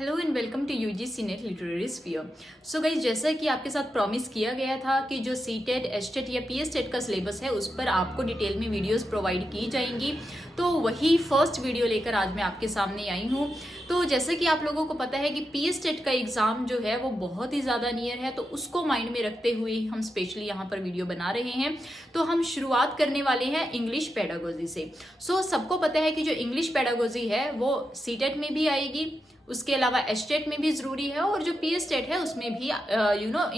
Hello and welcome to UGC NET literary sphere. So guys, जैसा कि आपके साथ प्रॉमिस किया गया था कि जो सीटेट, एसटेट या पीएसटेट का सिलेबस है उस पर आपको डिटेल में वीडियोस प्रोवाइड की जाएंगी, तो वही फर्स्ट वीडियो लेकर आज मैं आपके सामने आई हूँ। तो जैसे कि आप लोगों को पता है कि पीएसटेट का एग्जाम जो है वो बहुत ही ज़्यादा नियर है, तो उसको माइंड में रखते हुए हम स्पेशली यहाँ पर वीडियो बना रहे हैं। तो हम शुरुआत करने वाले हैं इंग्लिश पेडागोजी से। सो सबको पता है कि जो इंग्लिश पेडागोजी है वो सीटेट में भी आएगी, उसके अलावा एसटेट में भी ज़रूरी है, और जो पीएसटेट है उसमें भी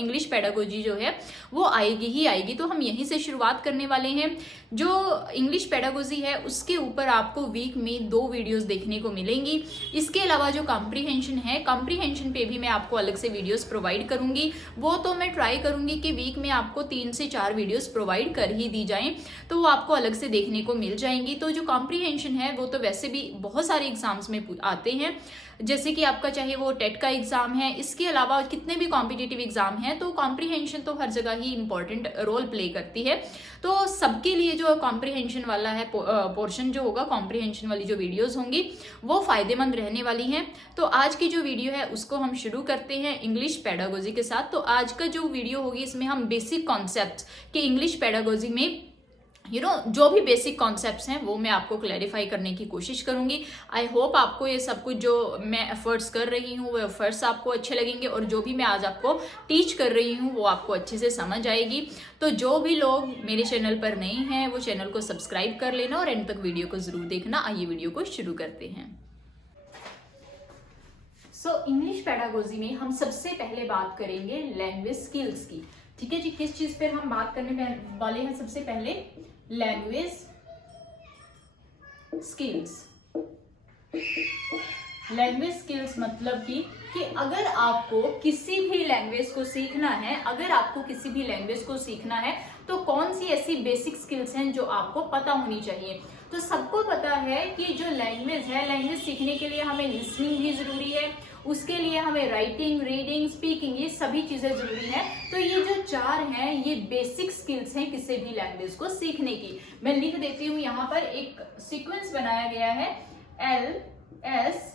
इंग्लिश पेडागोजी जो है वो आएगी ही आएगी। तो हम यहीं से शुरुआत करने वाले हैं। जो इंग्लिश पेडागोजी है उसके ऊपर आपको वीक में 2 वीडियोस देखने को मिलेंगी। इसके अलावा जो कॉम्प्रीहेंशन है, कॉम्प्रीहेंशन पे भी मैं आपको अलग से वीडियोस प्रोवाइड करूंगी। वो तो मैं ट्राई करूंगी कि वीक में आपको 3 से 4 वीडियोस प्रोवाइड कर ही दी जाएं, तो वो आपको अलग से देखने को मिल जाएंगी। तो जो कॉम्प्रीहेंशन है वो तो वैसे भी बहुत सारे एग्जाम्स में आते हैं, जैसे कि आपका चाहे वो टेट का एग्जाम है, इसके अलावा कितने भी कॉम्पिटिटिव एग्जाम हैं, तो कॉम्प्रीहेंशन तो हर जगह ही इंपॉर्टेंट रोल प्ले करती है। तो सबके लिए जो कॉम्प्रीहेंशन वाला है पोर्शन जो होगा, कॉम्प्रीहेंशन वाली जो वीडियोस होंगी वो फायदेमंद रहने वाली हैं। तो आज की जो वीडियो है उसको हम शुरू करते हैं इंग्लिश पेडागोजी के साथ। तो आज का जो वीडियो होगी इसमें हम बेसिक कॉन्सेप्ट्स कि इंग्लिश पेडागोजी में जो भी बेसिक कॉन्सेप्ट्स हैं वो मैं आपको क्लैरिफाई करने की कोशिश करूंगी। आई होप आपको ये सब कुछ जो मैं एफर्ट्स कर रही हूँ वो एफर्ट्स आपको अच्छे लगेंगे, और जो भी मैं आज आपको टीच कर रही हूँ वो आपको अच्छे से समझ आएगी। तो जो भी लोग मेरे चैनल पर नए हैं वो चैनल को सब्सक्राइब कर लेना और एंड तक वीडियो को जरूर देखना। आइए वीडियो को शुरू करते हैं। सो इंग्लिश पेडागोजी में हम सबसे पहले बात करेंगे लैंग्वेज स्किल्स की। ठीक है जी, किस चीज पर हम बात करने वाले हैं? सबसे पहले लैंग्वेज स्किल्स। लैंग्वेज स्किल्स मतलब कि अगर आपको किसी भी लैंग्वेज को सीखना है, तो कौन सी ऐसी बेसिक स्किल्स हैं जो आपको पता होनी चाहिए। तो सबको पता है कि जो लैंग्वेज है, लैंग्वेज सीखने के लिए हमें लिसनिंग भी जरूरी है, उसके लिए हमें राइटिंग, रीडिंग, स्पीकिंग, ये सभी चीजें जरूरी हैं। तो ये जो 4 हैं ये बेसिक स्किल्स हैं किसी भी लैंग्वेज को सीखने की। मैं लिख देती हूँ, यहाँ पर एक सीक्वेंस बनाया गया है LSRW।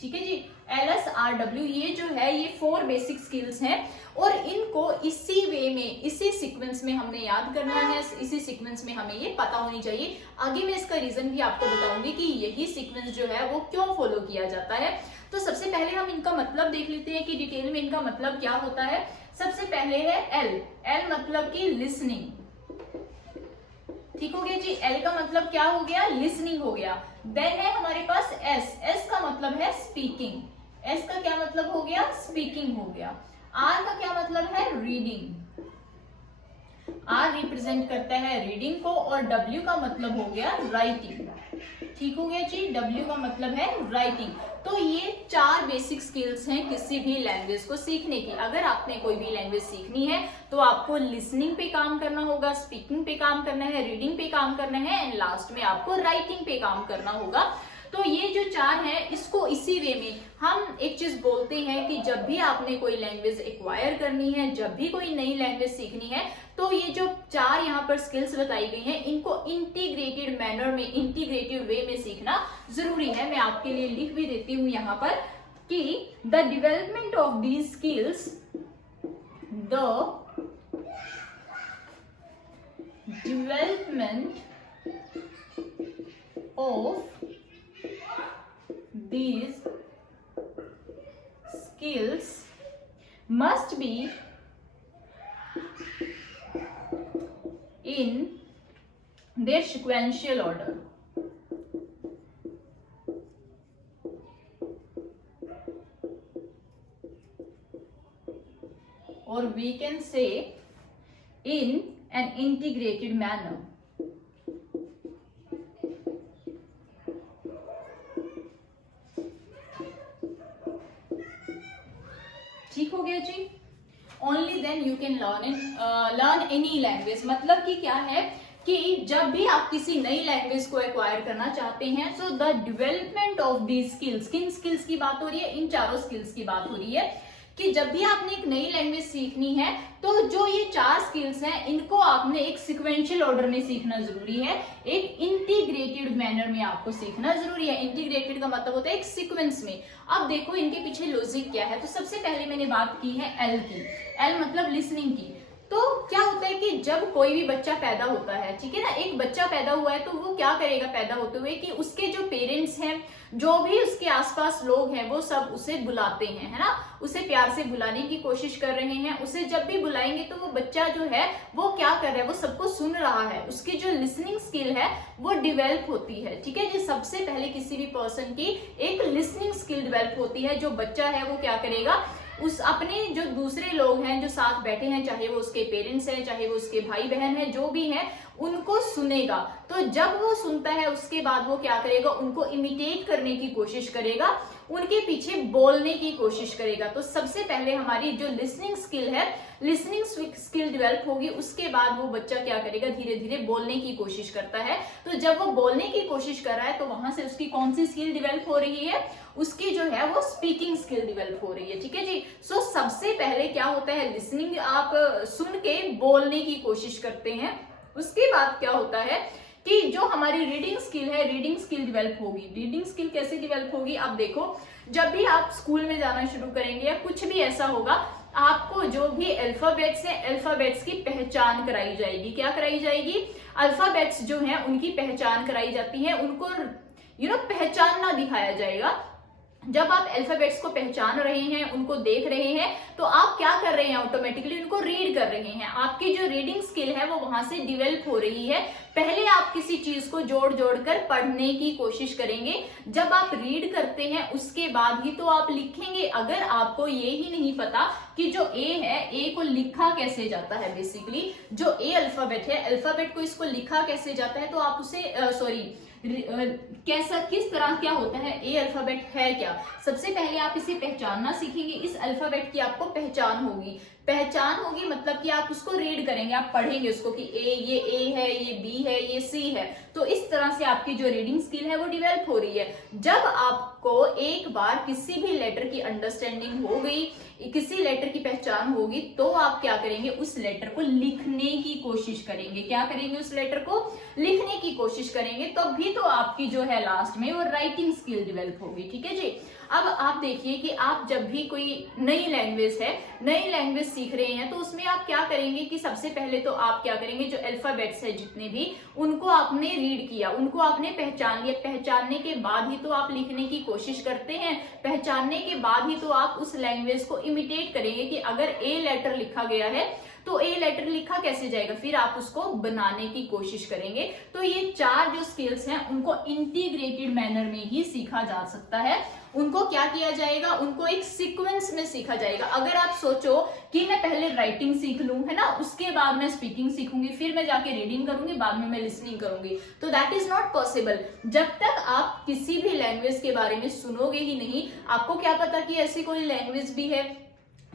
ठीक है जी, LSRW ये जो है ये 4 बेसिक स्किल्स हैं, और इनको इसी वे में, इसी सीक्वेंस में हमने याद करना है, इसी सीक्वेंस में हमें ये पता होनी चाहिए। आगे मैं इसका रीजन भी आपको बताऊंगी कि यही सीक्वेंस जो है वो क्यों फॉलो किया जाता है। तो सबसे पहले हम इनका मतलब देख लेते हैं कि डिटेल में इनका मतलब क्या होता है। सबसे पहले है L मतलब कि लिसनिंग। ठीक हो गया जी, L का मतलब क्या हो गया? लिसनिंग हो गया। देन है हमारे पास S का मतलब है स्पीकिंग। S का क्या मतलब हो गया? स्पीकिंग हो गया। R का क्या मतलब है? रीडिंग। R रिप्रेजेंट करता है रीडिंग को, और W का मतलब हो गया राइटिंग। ठीक हो गया जी, W का मतलब है राइटिंग। तो ये 4 बेसिक स्किल्स हैं किसी भी लैंग्वेज को सीखने की। अगर आपने कोई भी लैंग्वेज सीखनी है तो आपको लिसनिंग पे काम करना होगा, स्पीकिंग पे काम करना है, रीडिंग पे काम करना है, एंड लास्ट में आपको राइटिंग पे काम करना होगा। तो ये जो 4 हैं इसको इसी वे में हम एक चीज बोलते हैं कि जब भी आपने कोई लैंग्वेज एक्वायर करनी है, जब भी कोई नई लैंग्वेज सीखनी है, तो ये जो 4 यहाँ पर स्किल्स बताई गई हैं इनको इंटीग्रेटेड मैनर में, इंटीग्रेटेड वे में सीखना जरूरी है। मैं आपके लिए लिख भी देती हूँ यहाँ पर कि the development of these skills, the development of these skills must be in their sequential order. Or we can say in an integrated manner. ठीक हो गया जी। Only then you can learn any language. मतलब कि क्या है कि जब भी आप किसी नई लैंग्वेज को एक्वायर करना चाहते हैं, so the development of these skills, किन स्किल्स की बात हो रही है? इन 4 स्किल्स की बात हो रही है कि जब भी आपने एक नई लैंग्वेज सीखनी है तो जो ये 4 स्किल्स हैं इनको आपने एक सिक्वेंशियल ऑर्डर में सीखना जरूरी है, एक इंटीग्रेटेड मैनर में आपको सीखना जरूरी है। इंटीग्रेटेड का मतलब होता है एक सीक्वेंस में। अब देखो इनके पीछे लॉजिक क्या है। तो सबसे पहले मैंने बात की है एल की, एल मतलब लिसनिंग की। तो क्या होता है कि जब कोई भी बच्चा पैदा होता है, ठीक है ना, एक बच्चा पैदा हुआ है तो वो क्या करेगा पैदा होते हुए कि उसके जो पेरेंट्स हैं, जो भी उसके आसपास लोग हैं, वो सब उसे बुलाते हैं, है ना, उसे प्यार से बुलाने की कोशिश कर रहे हैं। उसे जब भी बुलाएंगे तो वो बच्चा जो है वो क्या कर रहा है, वो सबको सुन रहा है, उसकी जो लिसनिंग स्किल है वो डिवेल्प होती है। ठीक है जी, सबसे पहले किसी भी पर्सन की एक लिसनिंग स्किल डिवेल्प होती है। जो बच्चा है वो क्या करेगा, उस अपने जो दूसरे लोग हैं जो साथ बैठे हैं, चाहे वो उसके पेरेंट्स हैं, चाहे वो उसके भाई बहन हैं, जो भी हैं, उनको सुनेगा। तो जब वो सुनता है उसके बाद वो क्या करेगा, उनको इमिटेट करने की कोशिश करेगा, उनके पीछे बोलने की कोशिश करेगा। तो सबसे पहले हमारी जो लिसनिंग स्किल है, लिसनिंग स्किल डेवलप होगी, उसके बाद वो बच्चा क्या करेगा, धीरे धीरे बोलने की कोशिश करता है। तो जब वो बोलने की कोशिश कर रहा है तो वहां से उसकी कौन सी स्किल डेवलप हो रही है, उसकी जो है वो स्पीकिंग स्किल डेवलप हो रही है। ठीक है जी। सो सबसे पहले क्या होता है, लिसनिंग आप सुन के बोलने की कोशिश करते हैं। उसके बाद क्या होता है कि जो हमारी रीडिंग स्किल है, रीडिंग स्किल डेवलप होगी। रीडिंग स्किल कैसे डेवलप होगी, आप देखो, जब भी आप स्कूल में जाना शुरू करेंगे या कुछ भी ऐसा होगा, आपको जो भी अल्फाबेट्स है, अल्फाबेट्स की पहचान कराई जाएगी। क्या कराई जाएगी, अल्फाबेट्स जो हैं उनकी पहचान कराई जाती है, उनको पहचानना दिखाया जाएगा। जब आप अल्फाबेट्स को पहचान रहे हैं, उनको देख रहे हैं, तो आप क्या कर रहे हैं, ऑटोमेटिकली उनको रीड कर रहे हैं। आपकी जो रीडिंग स्किल है वो वहां से डेवलप हो रही है। पहले आप किसी चीज को जोड़ जोड़ कर पढ़ने की कोशिश करेंगे, जब आप रीड करते हैं उसके बाद ही तो आप लिखेंगे। अगर आपको ये ही नहीं पता कि जो ए है, ए को लिखा कैसे जाता है, बेसिकली जो ए अल्फाबेट है, अल्फाबेट को इसको लिखा कैसे जाता है, तो आप उसे कैसा, किस तरह क्या होता है, ए अल्फाबेट है क्या, सबसे पहले आप इसे पहचानना सीखेंगे। इस अल्फाबेट की आपको पहचान होगी। पहचान होगी मतलब कि आप उसको रीड करेंगे, आप पढ़ेंगे उसको कि ये ए है, ये बी है, ये सी है। तो इस तरह से आपकी जो रीडिंग स्किल है वो डेवलप हो रही है। जब आपको एक बार किसी भी लेटर की अंडरस्टैंडिंग हो गई, किसी लेटर की पहचान होगी, तो आप क्या करेंगे, उस लेटर को लिखने की कोशिश करेंगे। क्या करेंगे, उस लेटर को लिखने की कोशिश करेंगे, तब भी तो आपकी जो है लास्ट में वो राइटिंग स्किल डेवलप होगी। ठीक है जी। अब आप देखिए कि आप जब भी कोई नई लैंग्वेज है, नई लैंग्वेज सीख रहे हैं, तो उसमें आप क्या करेंगे कि सबसे पहले तो आप क्या करेंगे, जो अल्फाबेट्स है जितने भी, उनको आपने रीड किया, उनको आपने पहचान लिया। पहचानने के बाद ही तो आप लिखने की कोशिश करते हैं, पहचानने के बाद ही तो आप उस लैंग्वेज को इमिटेट करेंगे कि अगर ए लेटर लिखा गया है तो ए लेटर लिखा कैसे जाएगा, फिर आप उसको बनाने की कोशिश करेंगे। तो ये 4 जो स्किल्स हैं उनको इंटीग्रेटेड मैनर में ही सीखा जा सकता है। उनको क्या किया जाएगा, उनको एक सीक्वेंस में सीखा जाएगा। अगर आप सोचो कि मैं पहले राइटिंग सीख लूं, है ना, उसके बाद मैं स्पीकिंग सीखूंगी, फिर मैं जाके रीडिंग करूंगी, बाद में मैं लिसनिंग करूंगी, तो दैट इज नॉट पॉसिबल। जब तक आप किसी भी लैंग्वेज के बारे में सुनोगे ही नहीं, आपको क्या पता कि ऐसी कोई लैंग्वेज भी है।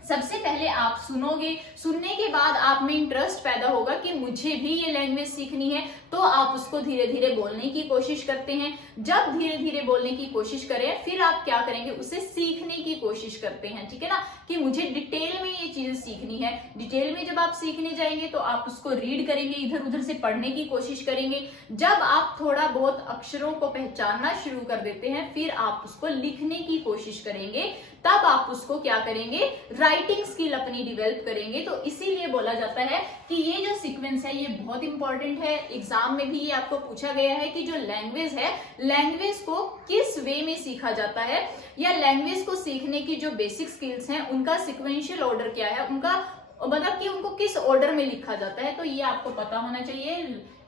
सबसे पहले आप सुनोगे, सुनने के बाद आप में इंटरेस्ट पैदा होगा कि मुझे भी ये लैंग्वेज सीखनी है, तो आप उसको धीरे धीरे बोलने की कोशिश करते हैं। जब धीरे धीरे बोलने की कोशिश करें, फिर आप क्या करेंगे, उसे सीखने की कोशिश करते हैं। ठीक है ना, कि मुझे डिटेल में ये चीज सीखनी है। डिटेल में जब आप सीखने जाएंगे तो आप उसको रीड करेंगे, इधर उधर से पढ़ने की कोशिश करेंगे। जब आप थोड़ा बहुत अक्षरों को पहचानना शुरू कर देते हैं, फिर आप उसको लिखने की कोशिश करेंगे, तब आप उसको क्या करेंगे, राइटिंग स्किल अपनी डेवलप करेंगे। तो इसीलिए बोला जाता है कि ये जो सीक्वेंस है ये बहुत इंपॉर्टेंट है। एग्जाम में भी ये आपको पूछा गया है कि जो लैंग्वेज है, लैंग्वेज को किस वे में सीखा जाता है, या लैंग्वेज को सीखने की जो बेसिक स्किल्स हैं उनका सिक्वेंशियल ऑर्डर क्या है, उनका मतलब कि उनको किस ऑर्डर में लिखा जाता है। तो ये आपको पता होना चाहिए।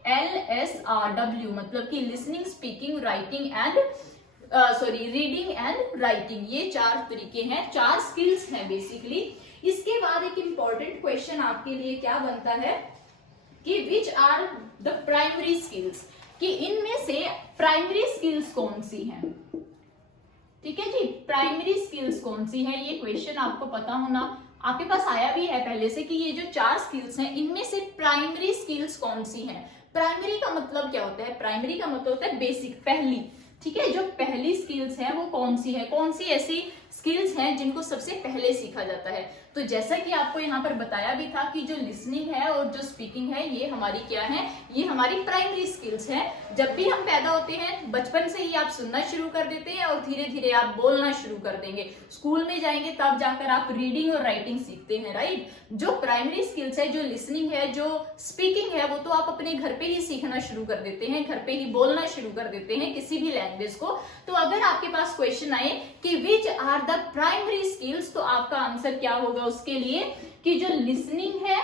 LSRW मतलब कि listening, speaking, writing and reading and writing, ये 4 तरीके हैं, 4 स्किल्स हैं बेसिकली। इसके बाद एक इंपॉर्टेंट क्वेश्चन आपके लिए क्या बनता है कि which are the primary skills, कि इनमें से प्राइमरी स्किल्स कौन सी हैं। ठीक है जी, प्राइमरी स्किल्स कौन सी है, ये क्वेश्चन आपको पता होना, आपके पास आया भी है पहले से कि ये जो 4 स्किल्स हैं इनमें से प्राइमरी स्किल्स कौन सी हैं। प्राइमरी का मतलब क्या होता है, प्राइमरी का मतलब होता है बेसिक, पहली। ठीक है, जो पहली स्किल्स है वो कौन सी है, कौन सी ऐसी स्किल्स हैं जिनको सबसे पहले सीखा जाता है। तो जैसा कि आपको यहाँ पर बताया भी था कि जो लिसनिंग है और जो स्पीकिंग है ये हमारी क्या है, ये हमारी प्राइमरी स्किल्स है। जब भी हम पैदा होते हैं बचपन से ही आप सुनना शुरू कर देते हैं और धीरे धीरे आप बोलना शुरू कर देंगे। स्कूल में जाएंगे तब जाकर आप रीडिंग और राइटिंग सीखते हैं, राइट। जो प्राइमरी स्किल्स है, जो लिसनिंग है, जो स्पीकिंग है, वो तो आप अपने घर पे ही सीखना शुरू कर देते हैं, घर पे ही बोलना शुरू कर देते हैं किसी भी लैंग्वेज को। तो अगर आपके पास क्वेश्चन आए कि which are the primary skills, तो आपका आंसर क्या होगा उसके लिए कि जो लिसनिंग है,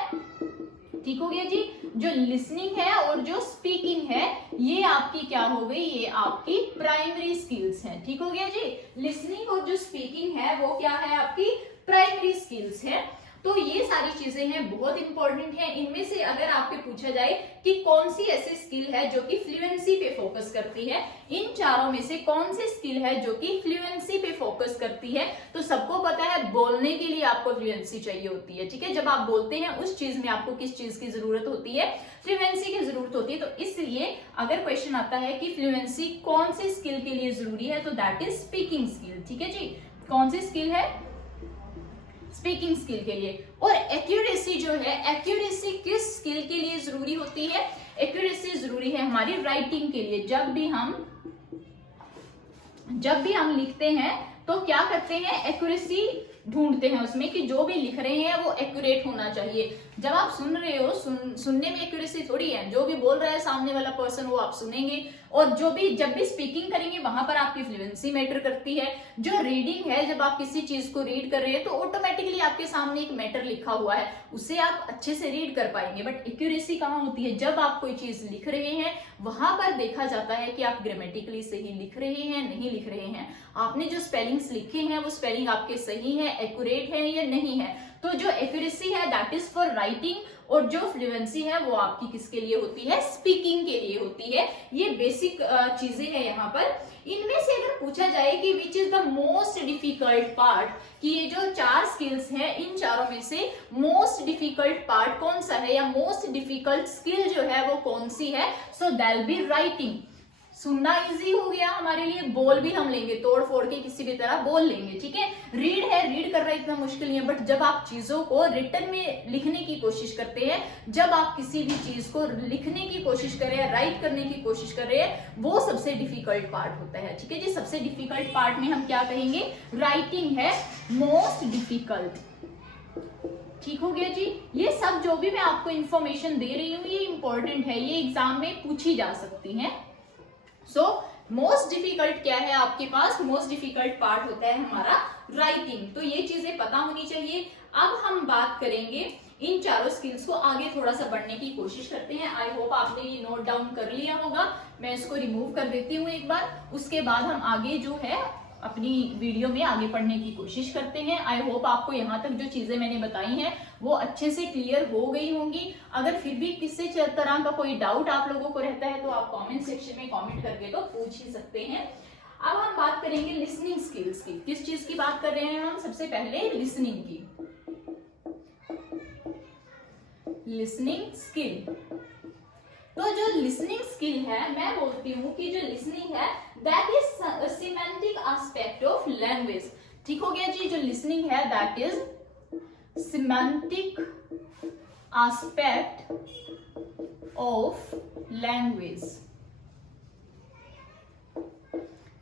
ठीक हो गया जी, जो लिसनिंग है और जो स्पीकिंग है ये आपकी क्या हो गई, ये आपकी प्राइमरी स्किल्स हैं। ठीक हो गया जी, लिसनिंग और जो स्पीकिंग है वो क्या है, आपकी प्राइमरी स्किल्स है। तो ये सारी चीजें हैं, बहुत इंपॉर्टेंट है। इनमें से अगर आपके पूछा जाए कि कौन सी ऐसी स्किल है जो कि फ्लुएंसी पे फोकस करती है, इन चारों में से कौन सी स्किल है जो कि फ्लुएंसी पे फोकस करती है, तो सबको पता है बोलने के लिए आपको फ्लुएंसी चाहिए होती है। ठीक है, जब आप बोलते हैं उस चीज में आपको किस चीज की जरूरत होती है, फ्लुएंसी की जरूरत होती है। तो इसलिए अगर क्वेश्चन आता है कि फ्लुएंसी कौन सी स्किल के लिए जरूरी है, तो दैट इज स्पीकिंग स्किल। ठीक है जी, कौन सी स्किल है, स्पीकिंग स्किल के लिए। और एक्यूरेसी जो है, एक्यूरेसी किस स्किल के लिए जरूरी होती है, एक्यूरेसी जरूरी है हमारी राइटिंग के लिए। जब भी हम लिखते हैं तो क्या करते हैं, एक्यूरेसी ढूंढते हैं उसमें कि जो भी लिख रहे हैं वो एक्यूरेट होना चाहिए। जब आप सुन रहे हो, सुनने में एक्यूरेसी थोड़ी है, जो भी बोल रहा है सामने वाला पर्सन वो आप सुनेंगे, और जब भी स्पीकिंग करेंगे वहां पर आपकी फ्लुएंसी मैटर करती है। जो रीडिंग है, जब आप किसी चीज को रीड कर रहे हैं तो ऑटोमेटिकली आपके सामने एक मैटर लिखा हुआ है, उसे आप अच्छे से रीड कर पाएंगे। बट एक्यूरेसी कहाँ होती है, जब आप कोई चीज लिख रहे हैं वहां पर देखा जाता है कि आप ग्रामेटिकली सही लिख रहे हैं, नहीं लिख रहे हैं, आपने जो स्पेलिंग्स लिखे हैं वो स्पेलिंग आपके सही है, एक्यूरेट है या नहीं है। तो जो एक्यूरेसी है दैट इज फॉर राइटिंग, और जो फ्लुएंसी है वो आपकी किसके लिए होती है, स्पीकिंग के लिए होती है। ये बेसिक चीजें हैं यहाँ पर। इनमें से अगर पूछा जाए कि which is the most difficult part, कि ये जो 4 स्किल्स हैं इन चारों में से मोस्ट डिफिकल्ट पार्ट कौन सा है, या मोस्ट डिफिकल्ट स्किल जो है वो कौन सी है, सो दैट बी राइटिंग। सुनना इजी हो गया हमारे लिए, बोल भी हम लेंगे, तोड़ फोड़ के किसी भी तरह बोल लेंगे। ठीक है, रीड है, रीड करना इतना मुश्किल नहीं है, बट जब आप चीजों को रिटन में लिखने की कोशिश करते हैं, जब आप किसी भी चीज को लिखने की कोशिश कर रहे हैं, राइट करने की कोशिश कर रहे हैं, वो सबसे डिफिकल्ट पार्ट होता है। ठीक है जी, सबसे डिफिकल्ट पार्ट में हम क्या कहेंगे, राइटिंग है मोस्ट डिफिकल्ट। ठीक हो गया जी, ये सब जो भी मैं आपको इंफॉर्मेशन दे रही हूँ ये इंपॉर्टेंट है, ये एग्जाम में पूछी जा सकती है। सो मोस्ट डिफिकल्ट क्या है आपके पास, मोस्ट डिफिकल्ट पार्ट होता है हमारा राइटिंग। तो ये चीजें पता होनी चाहिए। अब हम बात करेंगे इन चारों स्किल्स को आगे थोड़ा सा बढ़ने की कोशिश करते हैं। आई होप आपने ये नोट डाउन कर लिया होगा, मैं इसको रिमूव कर देती हूँ एक बार, उसके बाद हम आगे जो है अपनी वीडियो में आगे पढ़ने की कोशिश करते हैं। आई होप आपको यहाँ तक जो चीजें मैंने बताई हैं वो अच्छे से क्लियर हो गई होंगी। अगर फिर भी किसी तरह का कोई डाउट आप लोगों को रहता है तो आप कमेंट सेक्शन में कमेंट करके तो पूछ ही सकते हैं। अब हम बात करेंगे लिसनिंग स्किल्स की। किस चीज की बात कर रहे हैं हम, सबसे पहले लिसनिंग की। लिसनिंग स्किल, तो जो लिसनिंग स्किल है, मैं बोलती हूँ कि जो लिसनिंग है that is semantic aspect of language. ठीक हो गया जी, जो लिसनिंग है that is semantic aspect of language.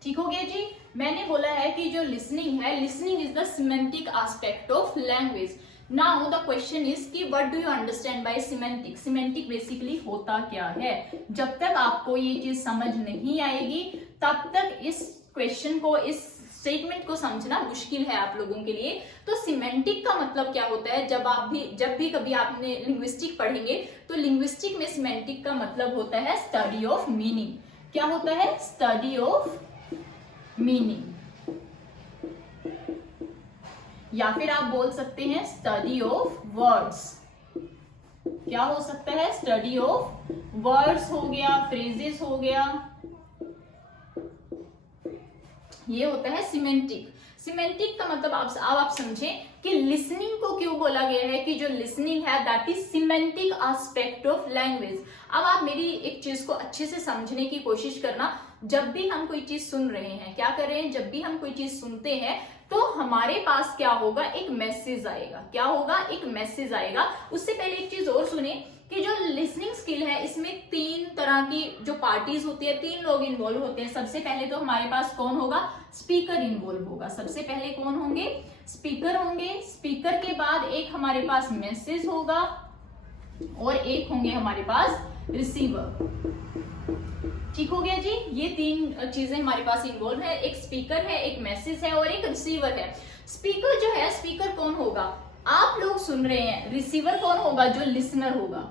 ठीक हो गया जी, मैंने बोला है कि जो लिसनिंग है, listening is the semantic aspect of language. Now the question is कि what do you understand by semantic. Semantic basically होता क्या है, जब तक आपको ये चीज समझ नहीं आएगी तब तक इस क्वेश्चन को, इस स्टेटमेंट को समझना मुश्किल है आप लोगों के लिए। तो सिमेंटिक का मतलब क्या होता है, जब भी कभी आपने लिंग्विस्टिक पढ़ेंगे तो लिंग्विस्टिक में सिमेंटिक का मतलब होता है स्टडी ऑफ मीनिंग। क्या होता है, स्टडी ऑफ मीनिंग, या फिर आप बोल सकते हैं स्टडी ऑफ वर्ड्स। क्या हो सकता है, स्टडी ऑफ वर्ड्स हो गया, फ्रेजेस हो गया, ये होता है सिमेंटिक। सिमेंटिक का मतलब अब आप समझें कि लिसनिंग को क्यों बोला गया है कि जो लिसनिंग है that is semantic aspect of language. अब आप मेरी एक चीज को अच्छे से समझने की कोशिश करना, जब भी हम कोई चीज सुन रहे हैं, क्या कर रहे हैं, जब भी हम कोई चीज सुनते हैं तो हमारे पास क्या होगा, एक मैसेज आएगा। क्या होगा, एक मैसेज आएगा। उससे पहले एक चीज और सुने कि जो लिसनिंग स्किल है इसमें 3 तरह की जो पार्टीज होती है, 3 लोग इन्वॉल्व होते हैं। सबसे पहले तो हमारे पास कौन होगा, स्पीकर इन्वॉल्व होगा। सबसे पहले कौन होंगे, स्पीकर होंगे। स्पीकर के बाद एक हमारे पास मैसेज होगा और एक होंगे हमारे पास रिसीवर। ठीक हो गया जी, ये 3 चीजें हमारे पास इन्वॉल्व है। एक स्पीकर है, एक मैसेज है और एक रिसीवर है। स्पीकर जो है, स्पीकर कौन होगा, आप लोग सुन रहे हैं। रिसीवर कौन होगा, जो लिसनर होगा।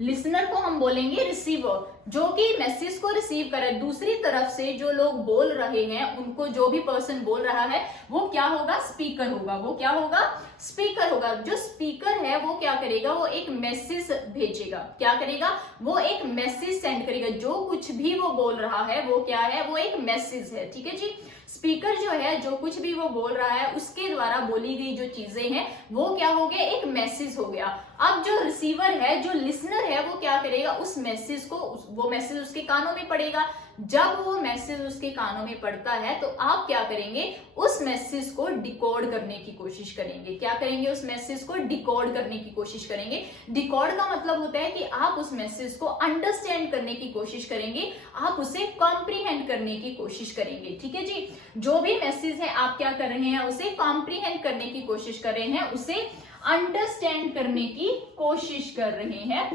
लिसनर को हम बोलेंगे रिसीवर, जो कि मैसेज को रिसीव करे। दूसरी तरफ से जो लोग बोल रहे हैं, उनको जो भी पर्सन बोल रहा है वो क्या होगा, स्पीकर होगा। वो क्या होगा, स्पीकर होगा। जो स्पीकर है वो क्या करेगा, वो एक मैसेज भेजेगा। क्या करेगा, वो एक मैसेज सेंड करेगा। जो कुछ भी वो बोल रहा है वो क्या है, वो एक मैसेज है। ठीक है जी, स्पीकर जो है जो कुछ भी वो बोल रहा है उसके द्वारा बोली गई जो चीजें हैं वो क्या हो गया, एक मैसेज हो गया। अब जो रिसीवर है, जो लिसनर है, वो क्या करेगा, उस मैसेज को, वो मैसेज उसके कानों में पड़ेगा। जब वो मैसेज उसके कानों में पड़ता है तो आप क्या करेंगे, उस मैसेज को डिकोड करने की कोशिश करेंगे। क्या करेंगे, उस मैसेज को डिकोड करने की कोशिश करेंगे। डिकोड का मतलब होता है कि आप उस मैसेज को अंडरस्टैंड करने की कोशिश करेंगे, आप उसे कॉम्प्रीहेंड करने की कोशिश करेंगे। ठीक है जी, जो भी मैसेज है आप क्या कर रहे हैं, उसे कॉम्प्रीहेंड करने की कोशिश कर रहे हैं, उसे अंडरस्टैंड करने की कोशिश कर रहे हैं।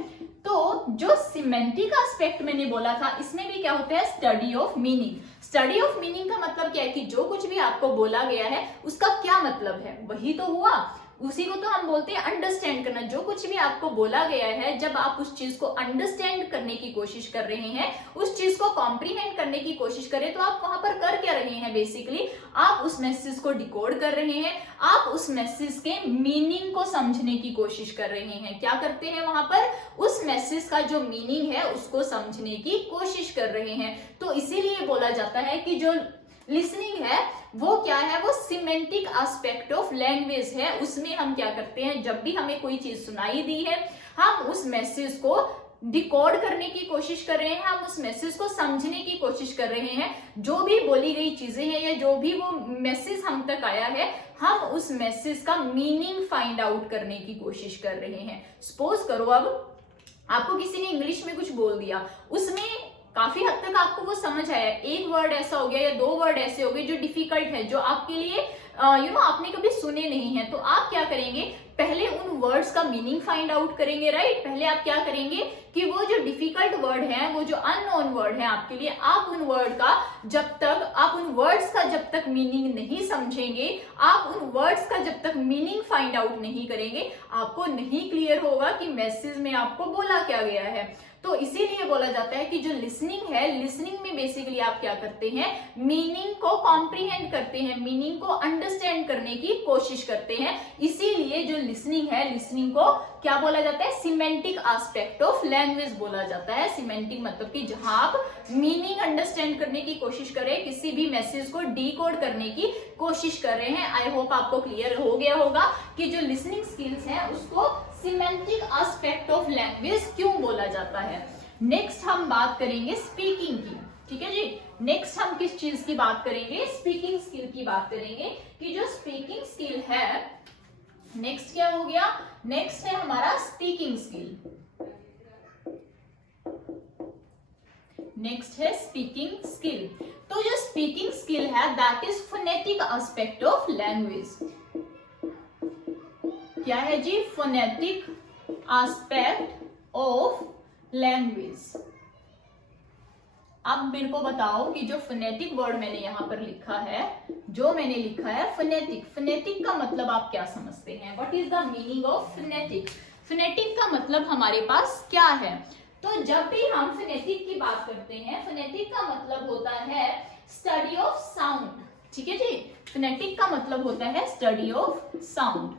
तो जो सिमेंटिक एस्पेक्ट मैंने बोला था, इसमें भी क्या होता है, study of meaning. Study of meaning का मतलब क्या है कि जो कुछ भी आपको बोला गया है उसका क्या मतलब है, वही तो हुआ। उसी को तो हम बोलते हैं अंडरस्टैंड करना। जो कुछ भी आपको बोला गया है, जब आप उस चीज को अंडरस्टैंड करने की कोशिश कर रहे हैं, उस चीज को कॉम्प्रीहेंड करने की कोशिश करें, तो आप वहां पर कर क्या रहे हैं, बेसिकली आप उस मैसेज को डिकोड कर रहे हैं, आप उस मैसेज के मीनिंग को समझने की कोशिश कर रहे हैं। क्या करते हैं वहां पर, उस मैसेज का जो मीनिंग है उसको समझने की कोशिश कर रहे हैं। तो इसीलिए बोला जाता है कि जो लिसनिंग है वो क्या है, वो सिमेंटिक एस्पेक्ट ऑफ लैंग्वेज है। उसमें हम क्या करते हैं, जब भी हमें कोई चीज सुनाई दी है, हम उस मैसेज को डिकोड करने की कोशिश कर रहे हैं, हम उस मैसेज को समझने की कोशिश कर रहे हैं। जो भी बोली गई चीजें हैं या जो भी वो मैसेज हम तक आया है, हम उस मैसेज का मीनिंग फाइंड आउट करने की कोशिश कर रहे हैं। सपोज करो अब आपको किसी ने इंग्लिश में कुछ बोल दिया, उसमें काफी हद तक आपको वो समझ आया, एक वर्ड ऐसा हो गया या 2 वर्ड ऐसे हो गए जो डिफिकल्ट है, जो आपके लिए आपने कभी सुने नहीं है, तो आप क्या करेंगे, पहले उन वर्ड्स का मीनिंग फाइंड आउट करेंगे। राइट, पहले आप क्या करेंगे कि वो जो डिफिकल्ट वर्ड है, वो जो अननोन वर्ड है आपके लिए, आप उन वर्ड का उन वर्ड्स का जब तक मीनिंग नहीं समझेंगे, आप उन वर्ड्स का जब तक मीनिंग फाइंड आउट नहीं करेंगे, आपको नहीं क्लियर होगा कि मैसेज में आपको बोला क्या गया है। तो इसीलिए बोला जाता है कि जो लिसनिंग है, लिसनिंग में बेसिकली आप क्या करते हैं, मीनिंग को कॉम्प्रीहेंड करते हैं, मीनिंग को अंडरस्टैंड करने की कोशिश करते हैं। इसीलिए जो लिसनिंग है, लिसनिंग को क्या बोला जाता है, सिमेंटिक एस्पेक्ट ऑफ लैंग्वेज बोला जाता है। सिमेंटिक मतलब कि जहां आप मीनिंग अंडरस्टैंड करने की कोशिश करें, किसी भी मैसेज को डीकोड करने की कोशिश कर रहे हैं। आई होप आपको क्लियर हो गया होगा कि जो लिसनिंग स्किल्स है उसको सिमेंटिक एस्पेक्ट ऑफ लैंग्वेज क्यों बोला जाता है। नेक्स्ट हम बात करेंगे स्पीकिंग की। ठीक है जी, नेक्स्ट हम किस चीज की बात करेंगे, स्पीकिंग स्किल की बात करेंगे कि जो स्पीकिंग स्किल है, नेक्स्ट क्या हो गया, नेक्स्ट है हमारा स्पीकिंग स्किल। नेक्स्ट है स्पीकिंग स्किल। तो जो स्पीकिंग स्किल है that is phonetic aspect of language. क्या है जी, फोनेटिक एस्पेक्ट ऑफ लैंग्वेज। अब मेरे को बताओ कि जो फोनेटिक वर्ड मैंने यहां पर लिखा है, जो मैंने लिखा है फोनेटिक, फोनेटिक का मतलब आप क्या समझते हैं, what is the meaning of phonetic. Phonetic का मतलब हमारे पास क्या है, तो जब भी हम फोनेटिक की बात करते हैं, फोनेटिक का मतलब होता है स्टडी ऑफ साउंड। ठीक है जी, फोनेटिक का मतलब होता है स्टडी ऑफ साउंड।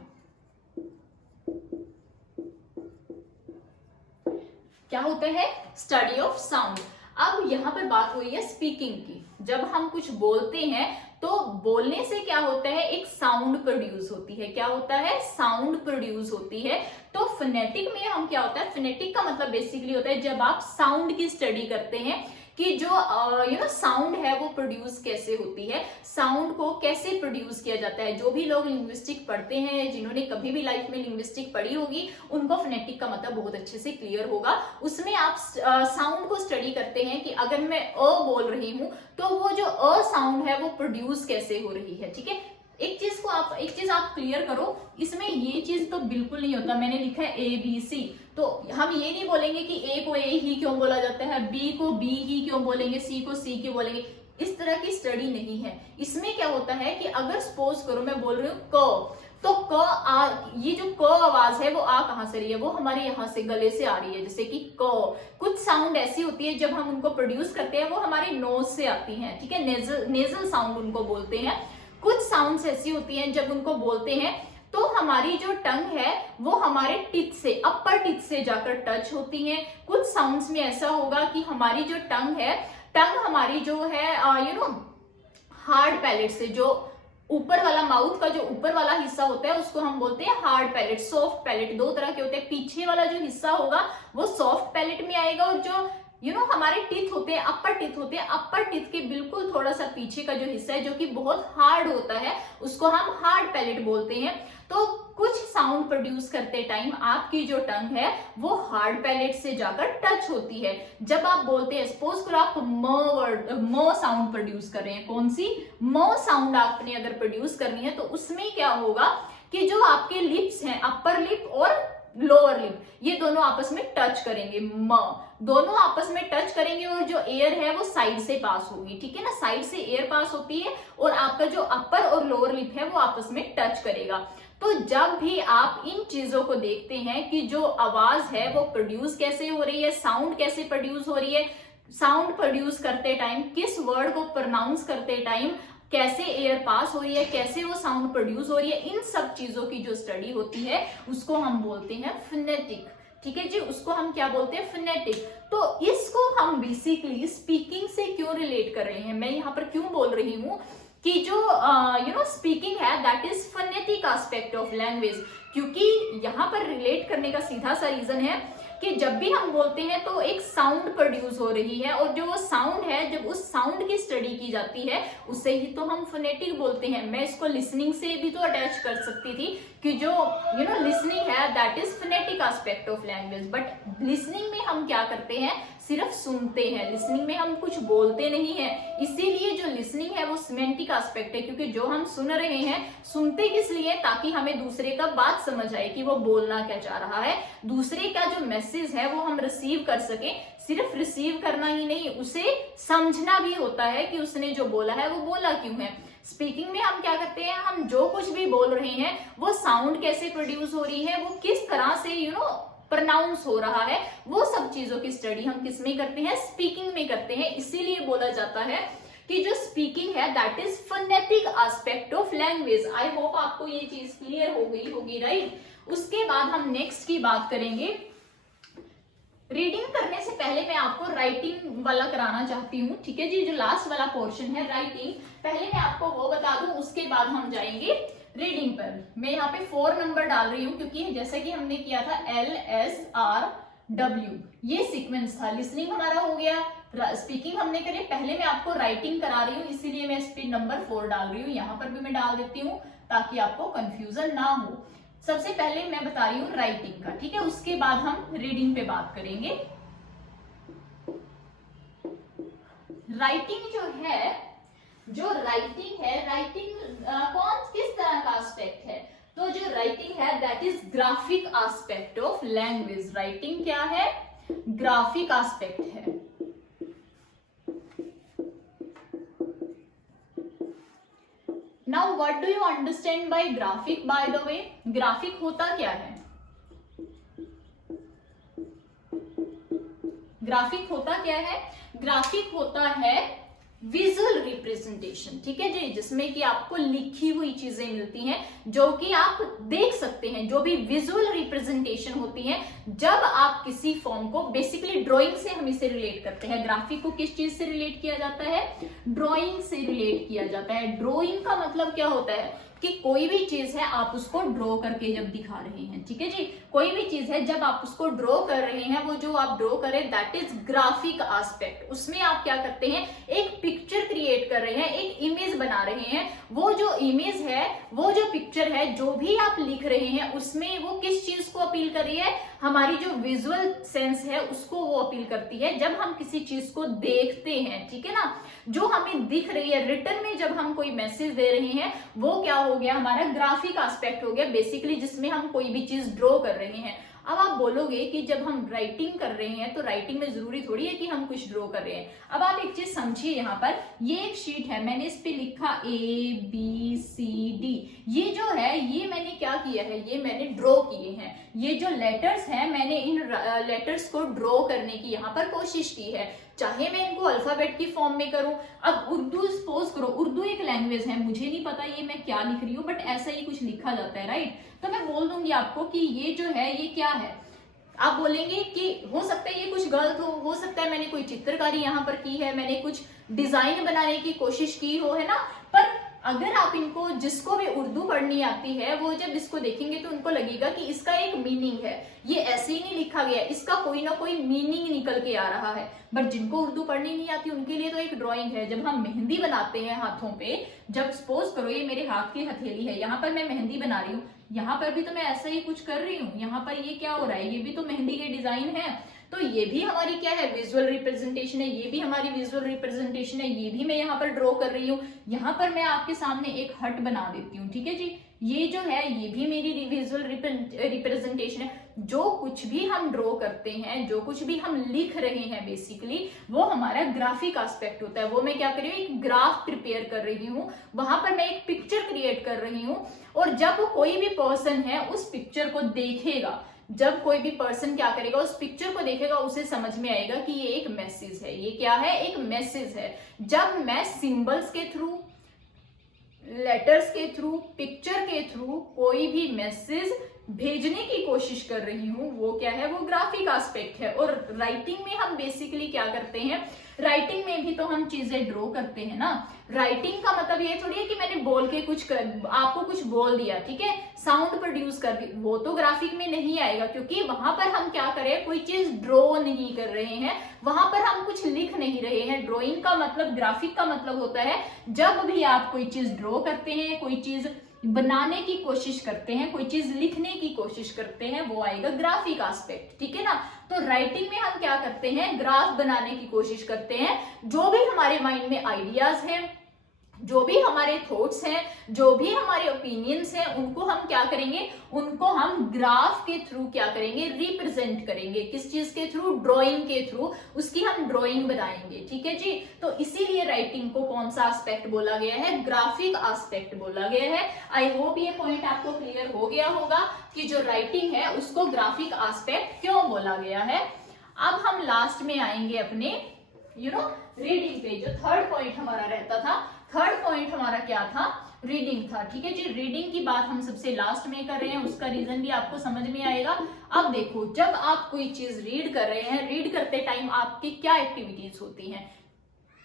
क्या होता है, स्टडी ऑफ साउंड। अब यहां पर बात हुई है स्पीकिंग की। जब हम कुछ बोलते हैं तो बोलने से क्या होता है, एक साउंड प्रोड्यूस होती है। क्या होता है, साउंड प्रोड्यूस होती है। तो फोनेटिक में हम क्या होता है, फोनेटिक का मतलब बेसिकली होता है जब आप साउंड की स्टडी करते हैं कि जो साउंड है वो प्रोड्यूस कैसे होती है, साउंड को कैसे प्रोड्यूस किया जाता है। जो भी लोग लिंग्विस्टिक पढ़ते हैं, जिन्होंने कभी भी लाइफ में लिंग्विस्टिक पढ़ी होगी, उनको फोनेटिक का मतलब बहुत अच्छे से क्लियर होगा। उसमें आप साउंड को स्टडी करते हैं कि अगर मैं अ बोल रही हूं तो वो जो अ साउंड है वो प्रोड्यूस कैसे हो रही है। ठीक है, एक चीज आप क्लियर करो, इसमें ये चीज तो बिल्कुल नहीं होता। मैंने लिखा है ABC, तो हम ये नहीं बोलेंगे कि ए को ए ही क्यों बोला जाता है, बी को बी ही क्यों बोलेंगे, सी को सी क्यों बोलेंगे। इस तरह की स्टडी नहीं है। इसमें क्या होता है कि अगर सपोज करो मैं बोल रही हूँ क, तो क आ, ये जो क आवाज है वो आ कहां से रही है, वो हमारे यहाँ से गले से आ रही है। जैसे कि क, कुछ साउंड ऐसी होती है जब हम उनको प्रोड्यूस करते हैं वो हमारे नोज से आती हैं। ठीक है, नेजल साउंड उनको बोलते हैं। कुछ साउंड्स ऐसी होती हैं जब उनको बोलते हैं तो हमारी जो टंग है वो हमारे टिथ से, अपर टिथ से जाकर टच होती हैं। कुछ साउंड्स में ऐसा होगा कि हमारी जो टंग है, टंग हमारी जो है हार्ड पैलेट से, जो ऊपर वाला माउथ का जो ऊपर वाला हिस्सा होता है उसको हम बोलते हैं हार्ड पैलेट, सॉफ्ट पैलेट। दो तरह के होते हैं, पीछे वाला जो हिस्सा होगा वो सॉफ्ट पैलेट में आएगा, और जो हमारे टीथ होते हैं, अपर टीथ होते हैं, अपर टीथ के बिल्कुल थोड़ा सा पीछे का जो हिस्सा है जो कि बहुत हार्ड होता है उसको हम हार्ड पैलेट बोलते हैं। तो कुछ साउंड प्रोड्यूस करते टाइम आपकी जो टंग है वो हार्ड पैलेट से जाकर टच होती है। जब आप बोलते हैं, सपोज करो आप म साउंड प्रोड्यूस कर रहे हैं, कौन सी म साउंड आपने अगर प्रोड्यूस करनी है तो उसमें क्या होगा कि जो आपके लिप्स हैं, अपर लिप और लोअर लिप, ये दोनों आपस में टच करेंगे, दोनों आपस में टच करेंगे और जो एयर है वो साइड से पास होगी। ठीक है ना, साइड से एयर पास होती है और आपका जो अपर और लोअर लिप है वो आपस में टच करेगा। तो जब भी आप इन चीजों को देखते हैं कि जो आवाज है वो प्रोड्यूस कैसे हो रही है, साउंड कैसे प्रोड्यूस हो रही है, साउंड प्रोड्यूस करते टाइम किस वर्ड को प्रोनाउंस करते टाइम कैसे एयर पास हो रही है, कैसे वो साउंड प्रोड्यूस हो रही है, इन सब चीजों की जो स्टडी होती है उसको हम बोलते हैं फोनेटिक। ठीक है जी, उसको हम क्या बोलते हैं, फोनेटिक। तो इसको हम बेसिकली स्पीकिंग से क्यों रिलेट कर रहे हैं, मैं यहाँ पर क्यों बोल रही हूँ कि जो स्पीकिंग है that is phonetic aspect of language, क्योंकि यहाँ पर रिलेट करने का सीधा सा रीजन है कि जब भी हम बोलते हैं तो एक साउंड प्रोड्यूस हो रही है, और जो वो साउंड है जब उस साउंड की स्टडी की जाती है उससे ही तो हम फोनेटिक बोलते हैं। मैं इसको लिसनिंग से भी तो अटैच कर सकती थी कि जो लिसनिंग है that is phonetic aspect of language, but listening में हम क्या करते हैं, सिर्फ सुनते हैं, लिसनिंग में हम कुछ बोलते नहीं है। इसीलिए जो लिसनिंग है वो सिमेंटिक एस्पेक्ट है, क्योंकि जो हम सुन रहे हैं, सुनते किस लिए, ताकि हमें दूसरे का बात समझ आए कि वो बोलना क्या चाह रहा है, दूसरे का जो मैसेज है वो हम रिसीव कर सके। सिर्फ रिसीव करना ही नहीं, उसे समझना भी होता है कि उसने जो बोला है वो बोला क्यों है। स्पीकिंग में हम क्या करते हैं, हम जो कुछ भी बोल रहे हैं वो साउंड कैसे प्रोड्यूस हो रही है, वो किस तरह से प्रोनाउंस हो रहा है, वो सब चीजों की स्टडी हम किस में करते हैं, स्पीकिंग में करते हैं। इसीलिए बोला जाता है कि जो स्पीकिंग है that is phonetic aspect of language. I hope आपको ये चीज क्लियर हो गई होगी, राइट। उसके बाद हम नेक्स्ट की बात करेंगे। रीडिंग करने से पहले मैं आपको राइटिंग वाला कराना चाहती हूँ, ठीक है जी, जो लास्ट वाला पोर्शन है राइटिंग, पहले मैं आपको वो बता दूं, उसके बाद हम जाएंगे रीडिंग पर। मैं यहाँ पे 4 नंबर डाल रही हूँ क्योंकि जैसा कि हमने किया था LSRW, ये सीक्वेंस था। लिसनिंग हमारा हो गया, स्पीकिंग हमने करी, पहले मैं आपको राइटिंग करा रही हूँ, इसीलिए मैं इस पे नंबर 4 डाल रही हूँ। यहाँ पर भी मैं डाल देती हूँ ताकि आपको कंफ्यूजन ना हो। सबसे पहले मैं बता रही हूँ राइटिंग का, ठीक है, उसके बाद हम रीडिंग पे बात करेंगे। राइटिंग जो राइटिंग है, किस तरह का एस्पेक्ट है, तो जो राइटिंग है that is graphic aspect of language. Writing क्या है, ग्राफिक एस्पेक्ट है। Now what do you understand bye graphic, by the way, graphic होता क्या है, ग्राफिक होता क्या है, ग्राफिक होता है विजुअल रिप्रेजेंटेशन, ठीक है जी, जिसमें कि आपको लिखी हुई चीजें मिलती हैं जो कि आप देख सकते हैं। जो भी विजुअल रिप्रेजेंटेशन होती है, जब आप किसी फॉर्म को, बेसिकली ड्राइंग से हम इसे रिलेट करते हैं। ग्राफिक को किस चीज से रिलेट किया जाता है? ड्राइंग से रिलेट किया जाता है। ड्राइंग का मतलब क्या होता है कि कोई भी चीज है आप उसको ड्रॉ करके जब दिखा रहे हैं, ठीक है जी, कोई भी चीज है जब आप उसको ड्रॉ कर रहे हैं, वो जो आप ड्रॉ करें दैट इज ग्राफिक एस्पेक्ट। उसमें आप क्या करते हैं? एक पिक्चर क्रिएट कर रहे हैं, एक इमेज बना रहे हैं। वो जो इमेज है, वो जो पिक्चर है, जो भी आप लिख रहे हैं, उसमें वो किस चीज को अपील कर रही है? हमारी जो विजुअल सेंस है उसको वो अपील करती है। जब हम किसी चीज को देखते हैं, ठीक है ना, जो हमें दिख रही है, रिटर्न में जब हम कोई मैसेज दे रहे हैं, वो क्या हो गया? हमारा ग्राफिक एस्पेक्ट हो गया बेसिकली, जिसमें हम कोई भी चीज ड्रॉ कर रहे हैं। अब आप बोलोगे कि जब हम राइटिंग कर रहे हैं तो राइटिंग में जरूरी थोड़ी है कि हम कुछ ड्रॉ कर रहे हैं। अब आप एक चीज समझिए, यहाँ पर ये एक शीट है, मैंने इस पे लिखा ABCD। ये जो है, ये मैंने क्या किया है? ये मैंने ड्रॉ किए हैं। ये जो लेटर्स हैं, मैंने इन लेटर्स को ड्रॉ करने की यहाँ पर कोशिश की है। चाहे मैं इनको अल्फाबेट की फॉर्म में करूं। अब उर्दू, सपोज करो उर्दू एक लैंग्वेज है, मुझे नहीं पता ये मैं क्या लिख रही हूँ, बट ऐसा ही कुछ लिखा जाता है, राइट? तो मैं बोल दूंगी आपको कि ये जो है ये क्या है। आप बोलेंगे कि हो सकता है ये कुछ गलत हो सकता है मैंने कोई चित्रकारी यहाँ पर की है, मैंने कुछ डिजाइन बनाने की कोशिश की हो, है ना। पर अगर आप इनको, जिसको भी उर्दू पढ़नी आती है, वो जब इसको देखेंगे तो उनको लगेगा कि इसका एक मीनिंग है, ये ऐसे ही नहीं लिखा गया, इसका कोई ना कोई मीनिंग निकल के आ रहा है। बट जिनको उर्दू पढ़नी नहीं आती उनके लिए तो एक ड्राइंग है। जब हम मेहंदी बनाते हैं हाथों पे, जब सपोज करो ये मेरे हाथ की हथेली है, यहाँ पर मैं मेहंदी बना रही हूँ, यहाँ पर भी तो मैं ऐसा ही कुछ कर रही हूँ। यहाँ पर ये क्या हो रहा है? ये भी तो मेहंदी के डिजाइन है। तो ये भी हमारी क्या है? विजुअल रिप्रेजेंटेशन है। ये भी हमारी विजुअल रिप्रेजेंटेशन है। ये भी मैं यहाँ पर ड्रॉ कर रही हूँ। यहाँ पर मैं आपके सामने एक हट बना देती हूँ, ठीक है जी। ये जो है ये भी मेरी विजुअल रिप्रेजेंटेशन है। जो कुछ भी हम ड्रॉ करते हैं, जो कुछ भी हम लिख रहे हैं, बेसिकली वो हमारा ग्राफिक एस्पेक्ट होता है। वो मैं क्या कर रही हूँ? एक ग्राफ प्रिपेयर कर रही हूँ, वहां पर मैं एक पिक्चर क्रिएट कर रही हूँ। और जब कोई भी पर्सन है उस पिक्चर को देखेगा, जब कोई भी पर्सन क्या करेगा? उस पिक्चर को देखेगा, उसे समझ में आएगा कि ये एक मैसेज है। ये क्या है? एक मैसेज है। जब मैं सिंबल्स के थ्रू, लेटर्स के थ्रू, पिक्चर के थ्रू कोई भी मैसेज भेजने की कोशिश कर रही हूँ, वो क्या है? वो ग्राफिक एस्पेक्ट है। और राइटिंग में हम बेसिकली क्या करते हैं? राइटिंग में भी तो हम चीजें ड्रॉ करते हैं ना। राइटिंग का मतलब ये थोड़ी है कि मैंने बोल के आपको कुछ बोल दिया, ठीक है, साउंड प्रोड्यूस कर दी, वो तो ग्राफिक में नहीं आएगा, क्योंकि वहां पर हम क्या करें? कोई चीज ड्रॉ नहीं कर रहे हैं, वहां पर हम कुछ लिख नहीं रहे हैं। ड्रॉइंग का मतलब, ग्राफिक का मतलब होता है जब भी आप कोई चीज ड्रॉ करते हैं, कोई चीज बनाने की कोशिश करते हैं, कोई चीज लिखने की कोशिश करते हैं, वो आएगा ग्राफिक एस्पेक्ट, ठीक है ना। तो राइटिंग में हम क्या करते हैं? ग्राफ बनाने की कोशिश करते हैं। जो भी हमारे माइंड में आइडियाज हैं, जो भी हमारे थॉट्स हैं, जो भी हमारे ओपिनियंस हैं, उनको हम क्या करेंगे? उनको हम ग्राफ के थ्रू क्या करेंगे? रिप्रेजेंट करेंगे। किस चीज के थ्रू? ड्राइंग के थ्रू उसकी हम ड्राइंग बनाएंगे, ठीक है जी। तो इसीलिए राइटिंग को कौन सा एस्पेक्ट बोला गया है? ग्राफिक एस्पेक्ट बोला गया है। आई होप ये पॉइंट आपको क्लियर हो गया होगा कि जो राइटिंग है उसको ग्राफिक एस्पेक्ट क्यों बोला गया है। अब हम लास्ट में आएंगे अपने रीडिंग पे। जो थर्ड पॉइंट हमारा रहता था, थर्ड पॉइंट हमारा क्या था? रीडिंग था, ठीक है जी। रीडिंग की बात हम सबसे लास्ट में कर रहे हैं, उसका रीजन भी आपको समझ में आएगा। अब देखो, जब आप कोई चीज रीड कर रहे हैं, रीड करते टाइम आपकी क्या एक्टिविटीज होती हैं?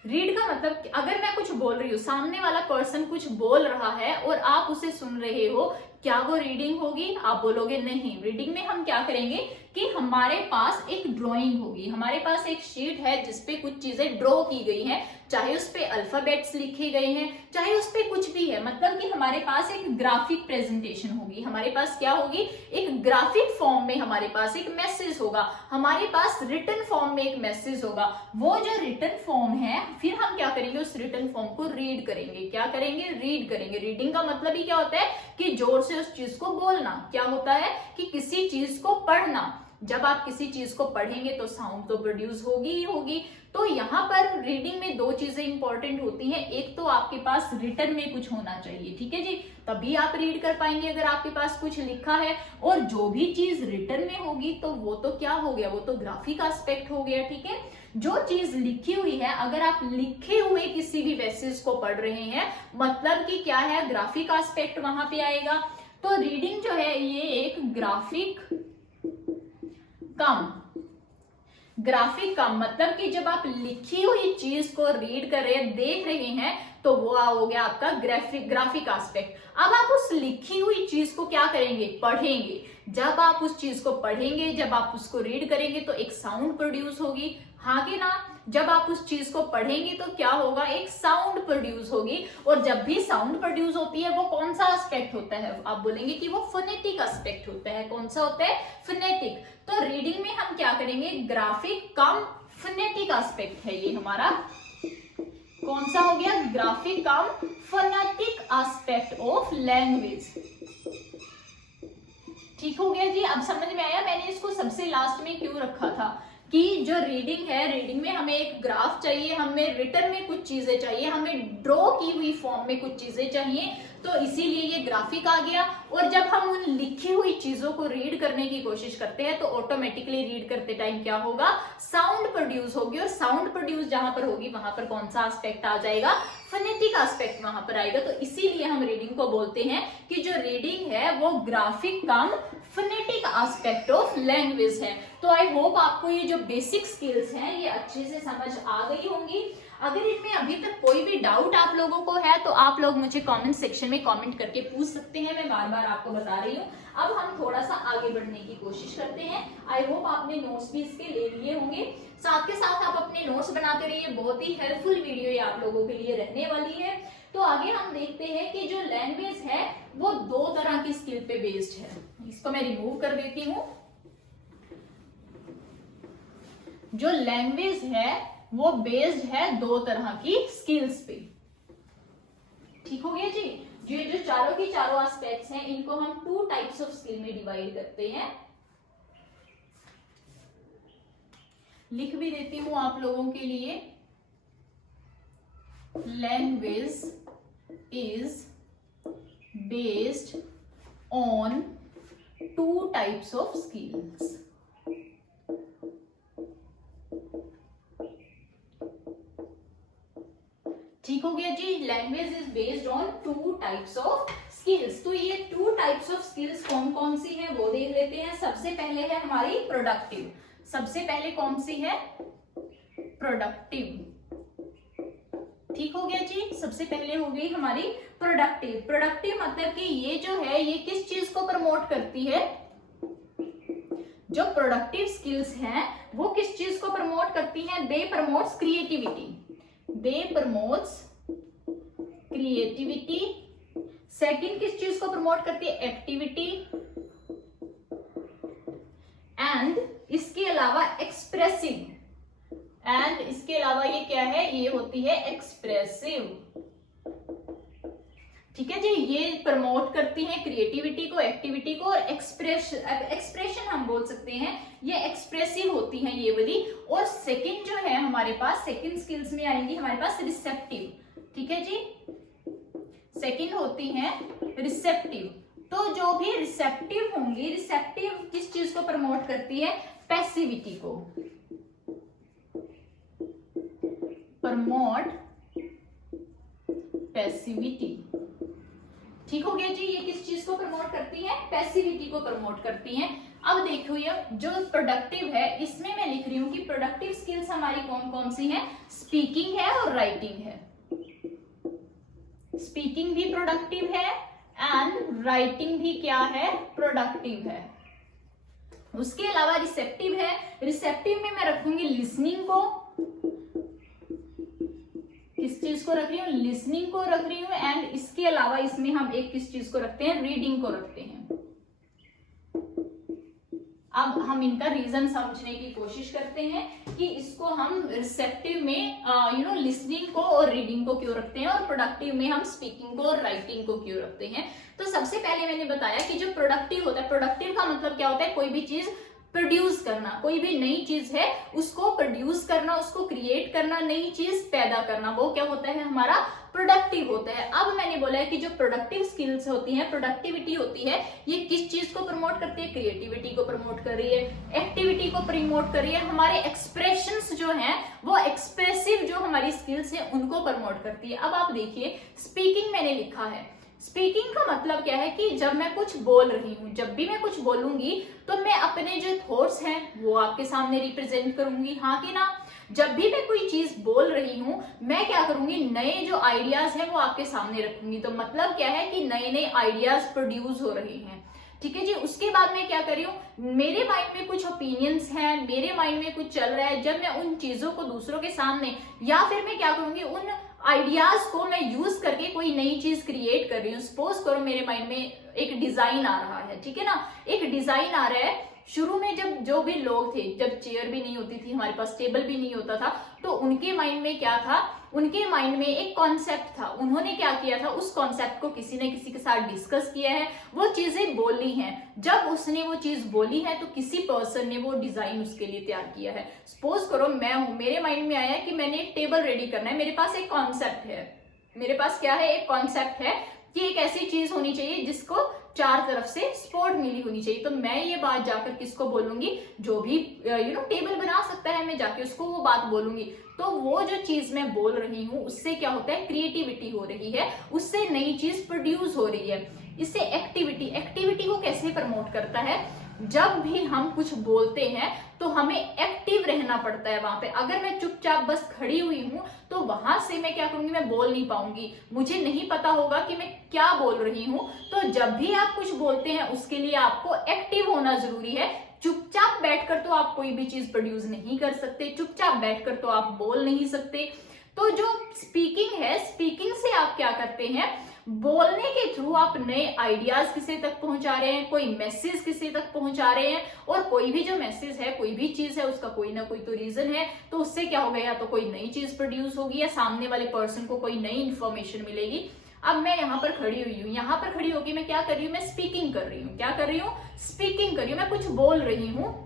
रीड का मतलब, अगर मैं कुछ बोल रही हूँ, सामने वाला पर्सन कुछ बोल रहा है और आप उसे सुन रहे हो, क्या वो रीडिंग होगी? आप बोलोगे नहीं। रीडिंग में हम क्या करेंगे कि हमारे पास एक ड्राइंग होगी, हमारे पास एक शीट है जिसपे कुछ चीजें ड्रॉ की गई हैं, चाहे उस पे अल्फाबेट्स लिखे गए हैं, चाहे उस पे कुछ भी है, मतलब कि हमारे पास एक ग्राफिक प्रेजेंटेशन होगी। हमारे पास क्या होगी? एक ग्राफिक फॉर्म में हमारे पास एक मैसेज होगा, हमारे पास रिटन फॉर्म में एक मैसेज होगा। वो जो रिटन फॉर्म है, फिर हम क्या करेंगे? उस रिटन फॉर्म को रीड करेंगे। क्या करेंगे? रीड करेंगे। रीडिंग का मतलब ही क्या होता है कि जोर से उस चीज को बोलना। क्या होता है कि किसी चीज को पढ़ना। जब आप किसी चीज को पढ़ेंगे तो साउंड तो प्रोड्यूस होगी ही होगी। तो यहाँ पर रीडिंग में दो चीजें इंपॉर्टेंट होती हैं। एक तो आपके पास रिटन में कुछ होना चाहिए, ठीक है जी, तभी आप रीड कर पाएंगे अगर आपके पास कुछ लिखा है। और जो भी चीज रिटन में होगी तो वो तो क्या हो गया? वो तो ग्राफिक एस्पेक्ट हो गया, ठीक है। जो चीज लिखी हुई है, अगर आप लिखे हुए किसी भी पैसेज को पढ़ रहे हैं, मतलब कि क्या है, ग्राफिक एस्पेक्ट वहां पे आएगा। तो रीडिंग जो है ये एक ग्राफिक कम मतलब कि जब आप लिखी हुई चीज को रीड कर रहे हैं, देख रहे हैं, तो वो हो गया आपका ग्राफिक एस्पेक्ट। अब आप उस लिखी हुई चीज को क्या करेंगे, पढ़ेंगे। जब आप उस चीज को पढ़ेंगे, जब आप उसको रीड करेंगे तो एक साउंड प्रोड्यूस होगी, हाँ कि ना। जब आप उस चीज को पढ़ेंगे तो क्या होगा, एक साउंड प्रोड्यूस होगी। और जब भी साउंड प्रोड्यूस होती है, वो कौन सा एस्पेक्ट होता है, आप बोलेंगे कि वो फोनेटिक एस्पेक्ट होता है। कौन सा होता है, फोनेटिक। तो रीडिंग में हम क्या करेंगे, ग्राफिक कम फोनेटिक एस्पेक्ट है ये हमारा। कौन सा हो गया, graphic come phonetic aspect of language. ठीक हो गया जी। अब समझ में आया मैंने इसको सबसे लास्ट में क्यों रखा था, कि जो रीडिंग है, रीडिंग में हमें एक ग्राफ चाहिए, हमें रिटर्न में कुछ चीजें चाहिए, हमें ड्रॉ की हुई फॉर्म में कुछ चीजें चाहिए, तो इसीलिए ये ग्राफिक आ गया। और जब हम उन लिखी हुई चीजों को रीड करने की कोशिश करते हैं तो ऑटोमेटिकली रीड करते टाइम क्या होगा, साउंड प्रोड्यूस होगी। और साउंड प्रोड्यूस जहां पर होगी वहां पर कौन सा एस्पेक्ट आ जाएगा, फोनेटिक एस्पेक्ट वहां पर आएगा। तो इसीलिए हम रीडिंग को बोलते हैं कि जो रीडिंग है वो graphic come phonetic aspect of language है। तो आई होप आपको ये जो बेसिक स्किल्स हैं ये अच्छे से समझ आ गई होंगी। अगर इनमें अभी तक कोई भी डाउट आप लोगों को है तो आप लोग मुझे कमेंट सेक्शन में कमेंट करके पूछ सकते हैं, मैं बार बार आपको बता रही हूँ। अब हम थोड़ा सा आगे बढ़ने की कोशिश करते हैं। आई होप आपने नोट्स भी इसके ले लिए होंगे, साथ के साथ आप अपने नोट्स बनाते रहिए, बहुत ही हेल्पफुल वीडियो ये आप लोगों के लिए रहने वाली है। तो आगे हम देखते हैं कि जो लैंग्वेज है वो दो तरह की स्किल पे बेस्ड है। इसको मैं रिमूव कर देती हूँ। जो लैंग्वेज है वो बेस्ड है दो तरह की स्किल्स पे। ठीक हो गया जी। जो चारों की चारों एस्पेक्ट्स हैं इनको हम 2 टाइप्स ऑफ स्किल में डिवाइड करते हैं। लिख भी देती हूं आप लोगों के लिए। Language is based on 2 types of skills. ठीक हो गया जी। Language is based on 2 types of skills. तो ये 2 टाइप्स ऑफ स्किल्स कौन कौन सी है वो देख लेते हैं। सबसे पहले है हमारी प्रोडक्टिव। सबसे पहले कौन सी है, प्रोडक्टिव। ठीक हो गया जी। सबसे पहले हो गई हमारी प्रोडक्टिव। प्रोडक्टिव मतलब कि ये जो है ये किस चीज को प्रमोट करती है, जो प्रोडक्टिव स्किल्स हैं वो किस चीज को प्रमोट करती हैं, दे प्रमोट्स क्रिएटिविटी। दे प्रमोट्स क्रिएटिविटी। सेकंड किस चीज को प्रमोट करती है, एक्टिविटी। एंड इसके अलावा एक्सप्रेसिव। एंड इसके अलावा ये क्या है, ये होती है एक्सप्रेसिव। ठीक है जी। ये प्रमोट करती हैं क्रिएटिविटी को, एक्टिविटी को, और एक्सप्रेशन हम बोल सकते हैं ये एक्सप्रेसिव होती हैं ये वाली। और सेकंड जो है हमारे पास, सेकंड स्किल्स में आएंगी हमारे पास रिसेप्टिव। ठीक है जी। सेकंड होती हैं रिसेप्टिव। तो जो भी रिसेप्टिव होंगी, रिसेप्टिव किस चीज को प्रमोट करती है, पैसिविटी को। Promote passivity. ठीक हो गया जी। ये किस चीज को प्रमोट करती है, पैसिविटी को प्रमोट करती हैं। अब देखो ये जो प्रोडक्टिव है इसमें मैं लिख रही हूं कि प्रोडक्टिव स्किल्स हमारी कौन कौन सी हैं, स्पीकिंग है और राइटिंग है। स्पीकिंग भी प्रोडक्टिव है एंड राइटिंग भी क्या है, प्रोडक्टिव है। उसके अलावा रिसेप्टिव है। रिसेप्टिव में मैं रखूंगी लिसनिंग को। किस चीज को रख रही हूँ, लिसनिंग को रख रही हूँ। एंड इसके अलावा इसमें हम एक किस चीज को रखते हैं, रीडिंग को रखते हैं। अब हम इनका रीजन समझने की कोशिश करते हैं कि इसको हम रिसेप्टिव में लिसनिंग को और रीडिंग को क्यों रखते हैं, और प्रोडक्टिव में हम स्पीकिंग को और राइटिंग को क्यों रखते हैं। तो सबसे पहले मैंने बताया कि जो प्रोडक्टिव होता है, प्रोडक्टिव का मतलब क्या होता है, कोई भी चीज प्रोड्यूस करना, कोई भी नई चीज है उसको प्रोड्यूस करना, उसको क्रिएट करना, नई चीज पैदा करना, वो क्या होता है हमारा प्रोडक्टिव होता है। अब मैंने बोला है कि जो प्रोडक्टिव स्किल्स होती हैं, प्रोडक्टिविटी होती है, ये किस चीज को प्रमोट करती है, क्रिएटिविटी को प्रमोट कर रही है, एक्टिविटी को प्रमोट कर रही है, हमारे एक्सप्रेशंस जो हैं वो एक्सप्रेसिव जो हमारी स्किल्स हैं उनको प्रमोट करती है। अब आप देखिए स्पीकिंग मैंने लिखा है, स्पीकिंग का मतलब क्या है कि जब मैं कुछ बोल रही हूँ, जब भी मैं कुछ बोलूंगी तो मैं अपने जो थॉट्स हैं वो आपके सामने रिप्रेजेंट करूंगी, हाँ कि ना। जब भी मैं कोई चीज बोल रही हूँ मैं क्या करूंगी, नए जो आइडियाज हैं वो आपके सामने रखूंगी। तो मतलब क्या है कि नए नए आइडियाज प्रोड्यूस हो रहे हैं, ठीक है जी। उसके बाद मैं क्या कर रही हूँ, मेरे माइंड में कुछ ओपिनियंस हैं, मेरे माइंड में कुछ चल रहा है, जब मैं उन चीजों को दूसरों के सामने, या फिर मैं क्या करूंगी, उन आइडियाज को मैं यूज करके कोई नई चीज क्रिएट कर रही हूँ। सपोज करो मेरे माइंड में एक डिजाइन आ रहा है, ठीक है ना, एक डिजाइन आ रहा है। शुरू में जब जो भी लोग थे, जब चेयर भी नहीं होती थी हमारे पास, टेबल भी नहीं होता था, तो उनके माइंड में क्या था, उनके माइंड में एक कॉन्सेप्ट था। उन्होंने क्या किया था, उस कॉन्सेप्ट को किसी ने किसी के साथ डिस्कस किया है, वो चीजें बोली हैं। जब उसने वो चीज बोली है तो किसी पर्सन ने वो डिजाइन उसके लिए तैयार किया है। सपोज करो मैं हूं, मेरे माइंड में आया कि मैंने एक टेबल रेडी करना है, मेरे पास एक कॉन्सेप्ट है, मेरे पास क्या है, एक कॉन्सेप्ट है कि एक ऐसी चीज होनी चाहिए जिसको चार तरफ से सपोर्ट मिली होनी चाहिए। तो मैं ये बात जाकर किसको बोलूंगी, जो भी टेबल बना सकता है, मैं जाके उसको वो बात बोलूंगी। तो वो जो चीज मैं बोल रही हूँ उससे क्या होता है, क्रिएटिविटी हो रही है, उससे नई चीज प्रोड्यूस हो रही है। इससे एक्टिविटी को कैसे प्रमोट करता है, जब भी हम कुछ बोलते हैं तो हमें एक्टिव रहना पड़ता है वहां पे। अगर मैं चुपचाप बस खड़ी हुई हूं तो वहां से मैं क्या करूंगी, मैं बोल नहीं पाऊंगी, मुझे नहीं पता होगा कि मैं क्या बोल रही हूं। तो जब भी आप कुछ बोलते हैं उसके लिए आपको एक्टिव होना जरूरी है। चुपचाप बैठकर तो आप कोई भी चीज प्रोड्यूस नहीं कर सकते, चुपचाप बैठकर तो आप बोल नहीं सकते। तो जो स्पीकिंग है, स्पीकिंग से आप क्या करते हैं, बोलने के थ्रू आप नए आइडियाज किसी तक पहुंचा रहे हैं, कोई मैसेज किसी तक पहुंचा रहे हैं। और कोई भी जो मैसेज है, कोई भी चीज है, उसका कोई ना कोई तो रीजन है, तो उससे क्या होगा, या तो कोई नई चीज प्रोड्यूस होगी या सामने वाले पर्सन को कोई नई इंफॉर्मेशन मिलेगी। अब मैं यहाँ पर खड़ी हुई हूँ, यहाँ पर खड़ी होकर मैं क्या कर रही हूँ, मैं स्पीकिंग कर रही हूँ। क्या कर रही हूँ, स्पीकिंग कर रही हूँ, मैं कुछ बोल रही हूँ।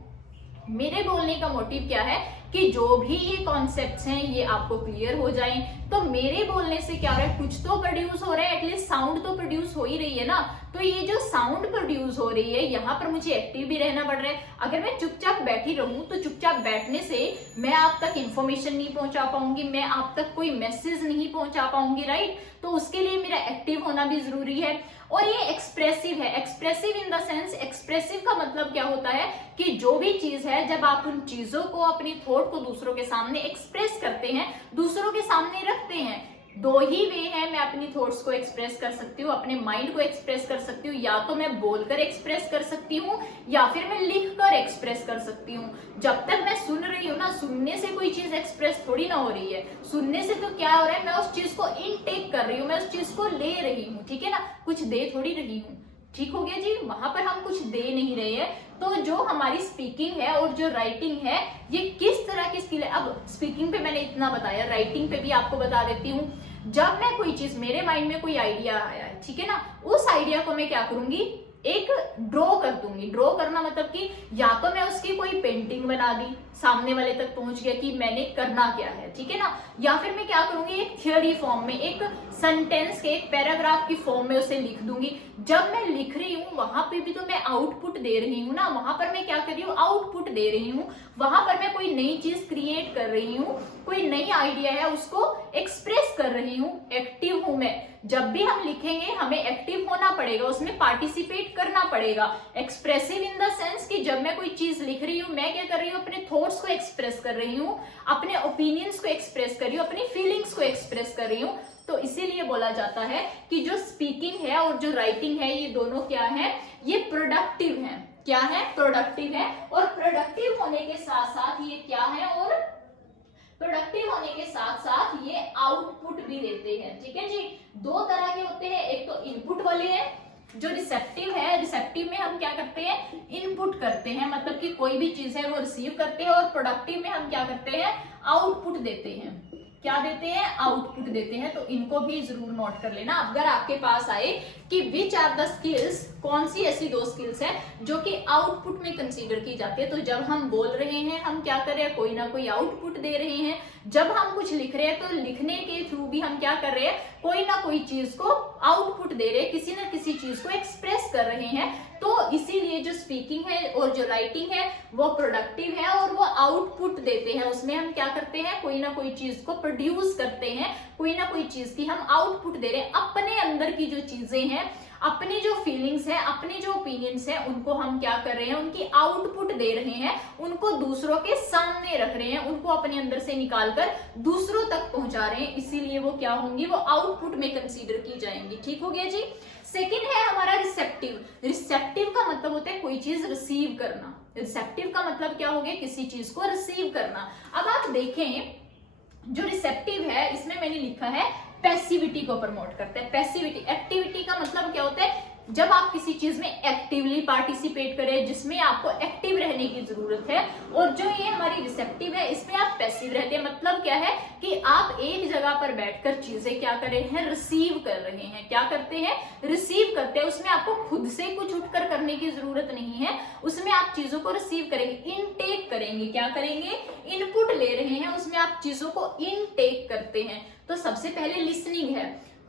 मेरे बोलने का मोटिव क्या है कि जो भी ये कॉन्सेप्ट्स हैं ये आपको क्लियर हो जाएं। तो मेरे बोलने से क्या हो रहा है, कुछ तो प्रोड्यूस हो रहा है, एटलीस्ट साउंड तो प्रोड्यूस हो ही रही है ना। तो ये जो साउंड प्रोड्यूस हो रही है, यहाँ पर मुझे एक्टिव भी रहना पड़ रहा है। अगर मैं चुपचाप बैठी रहूं तो चुपचाप बैठने से मैं आप तक इंफॉर्मेशन नहीं पहुंचा पाऊंगी, मैं आप तक कोई मैसेज नहीं पहुंचा पाऊंगी, राइट। तो उसके लिए मेरा एक्टिव होना भी जरूरी है। और ये एक्सप्रेसिव है, expressive in the sense, expressive का मतलब क्या होता है कि जो भी चीज है, जब आप उन चीजों को, अपनी थॉट को दूसरों के सामने एक्सप्रेस करते हैं, दूसरों के सामने रखते हैं। दो ही वे है, मैं अपनी थॉट्स को एक्सप्रेस कर सकती हूँ, अपने माइंड को एक्सप्रेस कर सकती हूँ, या तो मैं बोलकर एक्सप्रेस कर सकती हूँ या फिर मैं लिखकर एक्सप्रेस कर सकती हूँ। जब तक मैं सुन रही हूँ ना, सुनने से कोई चीज एक्सप्रेस थोड़ी ना हो रही है। सुनने से तो क्या हो रहा है, मैं उस चीज को इनटेक कर रही हूँ, मैं उस चीज को ले रही हूँ, ठीक है ना, कुछ दे थोड़ी रही हूँ। ठीक हो गया जी, वहां पर हम कुछ दे नहीं रहे हैं। तो जो हमारी स्पीकिंग है और जो राइटिंग है, ये किस तरह की स्किल है। अब स्पीकिंग पे मैंने इतना बताया, राइटिंग पे भी आपको बता देती हूँ। जब मैं कोई चीज, मेरे माइंड में कोई आइडिया आया है, ठीक है ना, उस आइडिया को मैं क्या करूंगी, एक ड्रॉ कर दूंगी। ड्रॉ करना मतलब कि या तो मैं उसकी कोई पेंटिंग बना दी, सामने वाले तक पहुंच गया कि मैंने करना क्या है, ठीक है ना, या फिर मैं क्या करूंगी, एक थियोरी फॉर्म में, एक सेंटेंस के, एक पैराग्राफ की फॉर्म में उसे लिख दूंगी। जब मैं लिख रही हूँ वहां पे भी तो मैं आउटपुट दे रही हूँ ना, वहां पर मैं क्या कर रही हूँ, आउटपुट दे रही हूँ। वहां पर मैं कोई नई चीज क्रिएट कर रही हूँ, कोई नई आइडिया है उसको एक्सप्रेस कर रही हूँ, एक्टिव हूं मैं। जब भी हम लिखेंगे हमें एक्टिव होना पड़ेगा, उसमें पार्टिसिपेट करना पड़ेगा। एक्सप्रेसिव इन द सेंस कि जब मैं कोई चीज लिख रही हूँ, मैं क्या कर रही हूँ, अपने थॉट्स को एक्सप्रेस कर रही हूँ, अपने ओपिनियंस को एक्सप्रेस कर रही हूँ, अपनी फीलिंग्स को एक्सप्रेस कर रही हूँ। तो इसीलिए बोला जाता है कि जो स्पीकिंग है और जो राइटिंग है, ये दोनों क्या है, ये प्रोडक्टिव है। क्या है, प्रोडक्टिव है। और प्रोडक्टिव होने के साथ साथ ये क्या है, और प्रोडक्टिव होने के साथ साथ ये आउटपुट भी देते हैं, ठीक है जी। दो तरह के होते हैं, एक तो इनपुट वाले हैं, जो रिसेप्टिव है, रिसेप्टिव में हम क्या करते हैं, इनपुट करते हैं, मतलब कि कोई भी चीज है वो रिसीव करते हैं। और प्रोडक्टिव में हम क्या करते हैं, आउटपुट देते हैं। क्या देते हैं, आउटपुट देते हैं। तो इनको भी जरूर नोट कर लेना। अगर आपके पास आए कि विच आर द स्किल्स, कौन सी ऐसी 2 स्किल्स है जो कि आउटपुट में कंसीडर की जाती है। तो जब हम बोल रहे हैं, हम क्या कर रहे हैं, कोई ना कोई आउटपुट दे रहे हैं। जब हम कुछ लिख रहे हैं तो लिखने के थ्रू भी हम क्या कर रहे हैं, कोई ना कोई चीज को आउटपुट दे रहे हैं, किसी ना किसी चीज को एक्सप्रेस कर रहे हैं। तो इसीलिए जो स्पीकिंग है और जो राइटिंग है वो प्रोडक्टिव है और वो आउटपुट देते हैं। उसमें हम क्या करते हैं, कोई ना कोई चीज को प्रोड्यूस करते हैं, कोई ना कोई चीज की हम आउटपुट दे रहे हैं। अपने अंदर की जो चीजें हैं, अपनी जो फीलिंग्स है, अपने जो ओपिनियंस है, उनको हम क्या कर रहे हैं, उनकी आउटपुट दे रहे हैं, उनको दूसरों के सामने रख रहे हैं, उनको अपने अंदर से निकालकर दूसरों तक पहुंचा रहे हैं। इसीलिए वो क्या होंगी, वो आउटपुट में कंसीडर की जाएंगी। ठीक हो गया जी। सेकेंड है हमारा रिसेप्टिव। रिसेप्टिव का मतलब होता है कोई चीज रिसीव करना। रिसेप्टिव का मतलब क्या हो गया, किसी चीज को रिसीव करना। अब आप देखें, जो रिसेप्टिव है इसमें मैंने लिखा है पैसिविटी को प्रमोट करता है। पैसिविटी, एक्टिविटी का मतलब क्या होता है, जब आप किसी चीज में एक्टिवली पार्टिसिपेट करें, जिसमें आपको एक्टिव रहने की जरूरत है। और जो ये हमारी रिसेप्टिव है, इसमें आप पैसिव रहते हैं। मतलब क्या है कि आप एक जगह पर बैठकर चीजें क्या कर रहे हैं, रिसीव कर रहे हैं। क्या करते हैं, रिसीव करते हैं। उसमें आपको खुद से कुछ उठकर करने की जरूरत नहीं है, उसमें आप चीजों को रिसीव करेंगे, इनटेक करेंगे। क्या करेंगे, इनपुट ले रहे हैं, उसमें आप चीजों को इनटेक करते हैं। तो सबसे पहले लिसनिंग है,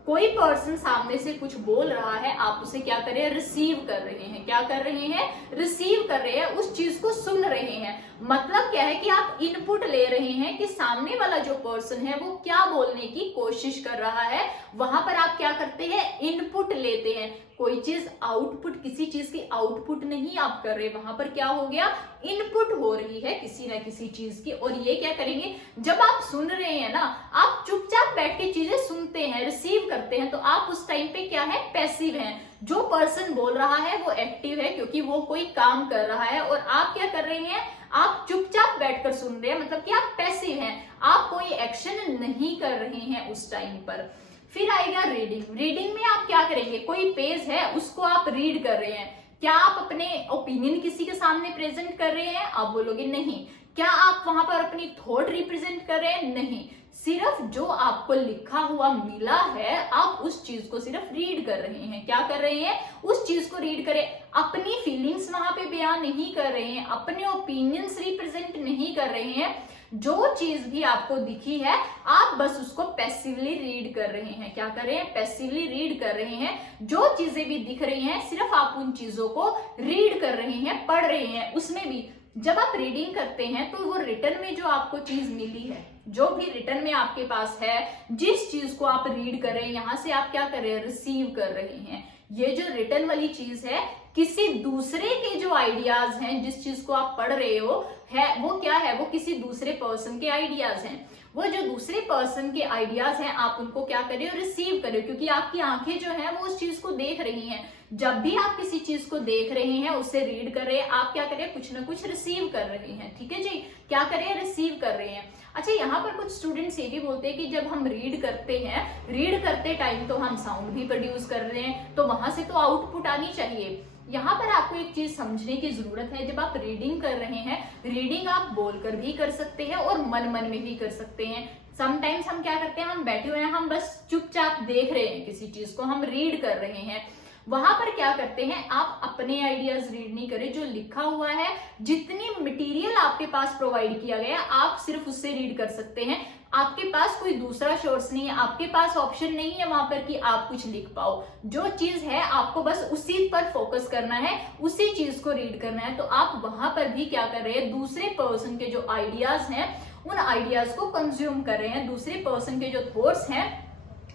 कोई पर्सन सामने से कुछ बोल रहा है, आप उसे क्या कर रहे हैं, रिसीव कर रहे हैं। क्या कर रहे हैं, रिसीव कर रहे हैं, उस चीज को सुन रहे हैं। मतलब क्या है कि आप इनपुट ले रहे हैं कि सामने वाला जो पर्सन है वो क्या बोलने की कोशिश कर रहा है। वहां पर आप क्या करते हैं, इनपुट लेते हैं। कोई चीज आउटपुट, किसी चीज की आउटपुट नहीं आप कर रहे, वहां पर क्या हो गया, इनपुट हो रही है किसी ना किसी चीज की। और ये क्या करेंगे, जब आप सुन रहे हैं ना, आप चुपचाप बैठ के चीजें सुनते हैं, रिसीव करते हैं, तो आप उस टाइम पे क्या है, पैसिव हैं। जो पर्सन बोल रहा है वो एक्टिव है, क्योंकि वो कोई काम कर रहा है। और आप क्या कर रहे हैं, आप चुपचाप बैठकर सुन रहे हैं, मतलब कि आप पैसिव हैं, आप कोई एक्शन नहीं कर रहे हैं उस टाइम पर। फिर आएगा रीडिंग। रीडिंग में आप क्या करेंगे, कोई पेज है उसको आप रीड कर रहे हैं। क्या आप अपने ओपिनियन किसी के सामने प्रेजेंट कर रहे हैं, आप बोलोगे नहीं। क्या आप वहां पर अपनी थॉट रिप्रेजेंट कर रहे हैं, नहीं। सिर्फ जो आपको लिखा हुआ मिला है, आप उस चीज को सिर्फ रीड कर रहे हैं। क्या कर रहे हैं, उस चीज को रीड करें। अपनी फीलिंग्स वहां पे बयान नहीं कर रहे हैं, अपने ओपिनियंस रिप्रेजेंट नहीं कर रहे हैं। जो चीज भी आपको दिखी है, आप बस उसको पैसिवली रीड कर रहे हैं। क्या कर रहे हैं, पैसिवली रीड कर रहे हैं। जो चीजें भी दिख रही हैं, सिर्फ आप उन चीजों को रीड कर रहे हैं, पढ़ रहे हैं। उसमें भी जब आप रीडिंग करते हैं तो वो रिटर्न में जो आपको चीज मिली है, जो भी रिटर्न में आपके पास है, जिस चीज को आप रीड कर रहे हैं, यहां से आप क्या कर रहे हैं, रिसीव कर रहे हैं। ये जो रिटर्न वाली चीज है, किसी दूसरे के जो आइडियाज हैं, जिस चीज को आप पढ़ रहे हो है, वो क्या है, वो किसी दूसरे पर्सन के आइडियाज हैं। वो जो दूसरे पर्सन के आइडियाज हैं, आप उनको क्या कर रहे हो, रिसीव कर रहे हो, क्योंकि आपकी आंखें जो है वो उस चीज को देख रही हैं। जब भी आप किसी चीज को देख रहे हैं, उससे रीड कर रहे हैं, आप क्या कर रहे हैं, कुछ ना कुछ रिसीव कर रहे हैं। ठीक है जी, क्या कर रहे हैं, रिसीव कर रहे हैं। अच्छा, यहाँ पर कुछ स्टूडेंट्स ये भी बोलते हैं कि जब हम रीड करते हैं, रीड करते टाइम तो हम साउंड भी प्रोड्यूस कर रहे हैं, तो वहां से तो आउटपुट आनी चाहिए। यहाँ पर आपको एक चीज समझने की जरूरत है, जब आप रीडिंग कर रहे हैं, रीडिंग आप बोलकर भी कर सकते हैं और मन मन में भी कर सकते हैं। समटाइम्स हम क्या करते हैं, हम बैठे हुए हैं, हम बस चुपचाप देख रहे हैं किसी चीज को, हम रीड कर रहे हैं। वहां पर क्या करते हैं, आप अपने आइडियाज रीड नहीं करें, जो लिखा हुआ है, जितनी मटेरियल आपके पास प्रोवाइड किया गया, आप सिर्फ उससे रीड कर सकते हैं। आपके पास कोई दूसरा सोर्स नहीं है, आपके पास ऑप्शन नहीं है वहां पर कि आप कुछ लिख पाओ। जो चीज है आपको बस उसी पर फोकस करना है, उसी चीज को रीड करना है। तो आप वहां पर भी क्या कर रहे हैं, दूसरे पर्सन के जो आइडियाज हैं, उन आइडियाज को कंज्यूम कर रहे हैं। दूसरे पर्सन के जो थॉट्स हैं,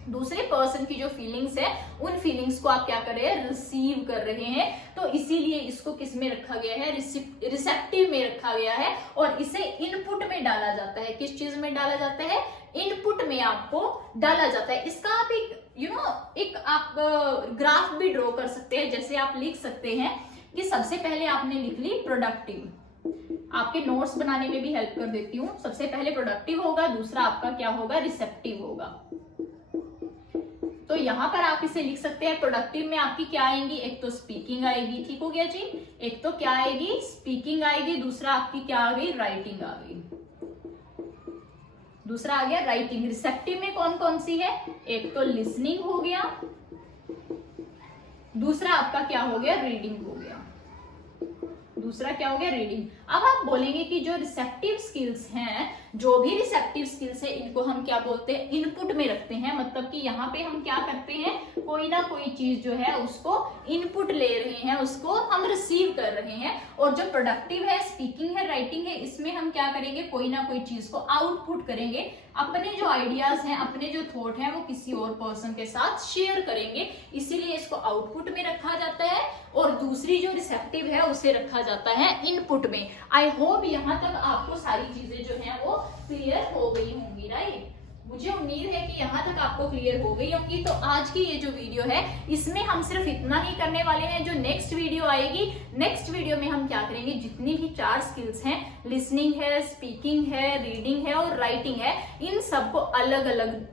दूसरे पर्सन की जो फीलिंग्स है, उन फीलिंग्स को आप क्या कर रहे हैं, रिसीव कर रहे हैं। तो इसीलिए इसको किस में रखा गया है, रिसेप्टिव में रखा गया है। और इसे इनपुट में डाला जाता है। किस चीज में डाला जाता है, इनपुट में आपको डाला जाता है। इसका आप एक आप ग्राफ भी ड्रॉ कर सकते हैं। जैसे आप लिख सकते हैं कि सबसे पहले आपने लिख ली प्रोडक्टिव, आपके नोट्स बनाने में भी हेल्प कर देती हूँ। सबसे पहले प्रोडक्टिव होगा, दूसरा आपका क्या होगा, रिसेप्टिव होगा। तो यहां पर आप इसे लिख सकते हैं। प्रोडक्टिव में आपकी क्या आएंगी, एक तो स्पीकिंग आएगी, ठीक हो गया जी, एक तो क्या आएगी, स्पीकिंग आएगी, दूसरा आपकी क्या आ गई, राइटिंग आ गई, दूसरा आ गया राइटिंग। रिसेप्टिव में कौन कौन सी है, एक तो लिसनिंग हो गया, दूसरा आपका क्या हो गया, रीडिंग हो गया। दूसरा क्या हो गया, रीडिंग। अब आप बोलेंगे कि जो रिसेप्टिव स्किल्स हैं, जो भी रिसेप्टिव स्किल्स है, इनको हम क्या बोलते हैं, इनपुट में रखते हैं। मतलब कि यहाँ पे हम क्या करते हैं, कोई ना कोई चीज जो है उसको इनपुट ले रहे हैं, उसको हम रिसीव कर रहे हैं। और जो प्रोडक्टिव है, स्पीकिंग है, राइटिंग है, इसमें हम क्या करेंगे, कोई ना कोई चीज को आउटपुट करेंगे। अपने जो आइडियाज हैं, अपने जो थॉट हैं, वो किसी और पर्सन के साथ शेयर करेंगे, इसीलिए इसको आउटपुट में रखा जाता है। और दूसरी जो रिसेप्टिव है उसे रखा जाता है इनपुट में। आई होप यहाँ तक आपको सारी चीजें जो हैं वो क्लियर हो गई होंगी, राइट। मुझे उम्मीद है कि यहाँ तक आपको क्लियर हो गई होगी। तो आज की ये जो वीडियो है, इसमें हम सिर्फ इतना ही करने वाले हैं। जो नेक्स्ट वीडियो आएगी, नेक्स्ट वीडियो में हम क्या करेंगे, जितनी भी 4 स्किल्स हैं, लिसनिंग है, स्पीकिंग है, रीडिंग है और राइटिंग है, इन सबको अलग अलग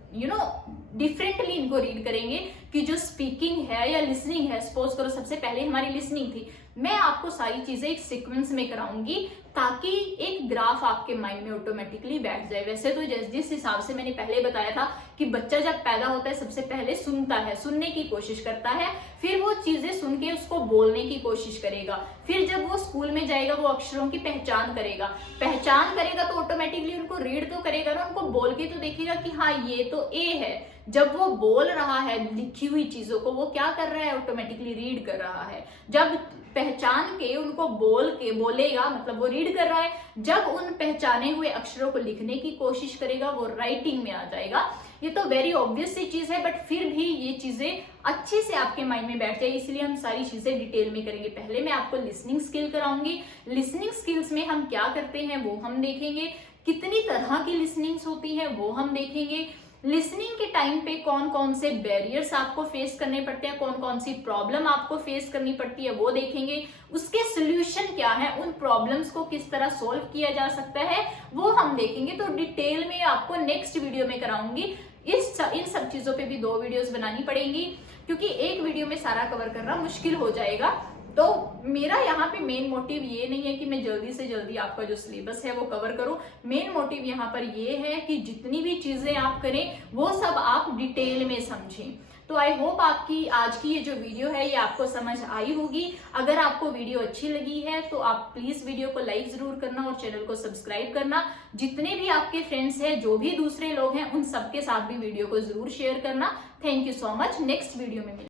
डिफरेंटली इनको रीड करेंगे। कि जो स्पीकिंग है या लिसनिंग है, सपोज करो सबसे पहले हमारी लिसनिंग थी, मैं आपको सारी चीजें एक सीक्वेंस में कराऊंगी ताकि एक ग्राफ आपके माइंड में ऑटोमेटिकली बैठ जाए। वैसे तो जिस हिसाब से मैंने पहले बताया था कि बच्चा जब पैदा होता है सबसे पहले सुनता है, सुनने की कोशिश करता है, फिर वो चीजें सुन के उसको बोलने की कोशिश करेगा, फिर जब वो स्कूल में जाएगा वो अक्षरों की पहचान करेगा तो ऑटोमेटिकली उनको रीड तो करेगा ना, उनको बोल के तो देखेगा कि हाँ ये तो ए है। जब वो बोल रहा है लिखी हुई चीजों को, वो क्या कर रहा है, ऑटोमेटिकली रीड कर रहा है। जब पहचान के उनको बोलेगा, मतलब वो रीड कर रहा है। जब उन पहचाने हुए अक्षरों को लिखने की कोशिश करेगा, वो राइटिंग में आ जाएगा। ये तो वेरी ऑब्वियस सी चीज है, बट फिर भी ये चीजें अच्छे से आपके माइंड में बैठ जाए, इसलिए हम सारी चीजें डिटेल में करेंगे। पहले मैं आपको लिसनिंग स्किल कराऊंगी। लिसनिंग स्किल्स में हम क्या करते हैं वो हम देखेंगे, कितनी तरह की लिसनिंग्स होती है वो हम देखेंगे। लिसनिंग के टाइम पे कौन कौन से बैरियर्स आपको फेस करने पड़ते हैं, कौन कौन सी प्रॉब्लम आपको फेस करनी पड़ती है वो देखेंगे। उसके सोल्यूशन क्या है, उन प्रॉब्लम्स को किस तरह सॉल्व किया जा सकता है वो हम देखेंगे। तो डिटेल में आपको नेक्स्ट वीडियो में कराऊंगी। इन सब चीजों पे भी 2 वीडियोस बनानी पड़ेंगी, क्योंकि एक वीडियो में सारा कवर करना मुश्किल हो जाएगा। तो मेरा यहाँ पे मेन मोटिव ये नहीं है कि मैं जल्दी से जल्दी आपका जो सिलेबस है वो कवर करूं। मेन मोटिव यहाँ पर ये है कि जितनी भी चीजें आप करें वो सब आप डिटेल में समझें। तो आई होप आपकी आज की ये जो वीडियो है ये आपको समझ आई होगी। अगर आपको वीडियो अच्छी लगी है तो आप प्लीज वीडियो को लाइक जरूर करना और चैनल को सब्सक्राइब करना। जितने भी आपके फ्रेंड्स हैं, जो भी दूसरे लोग हैं, उन सबके साथ भी वीडियो को जरूर शेयर करना। Thank you so much. Next video में मिलेंगे।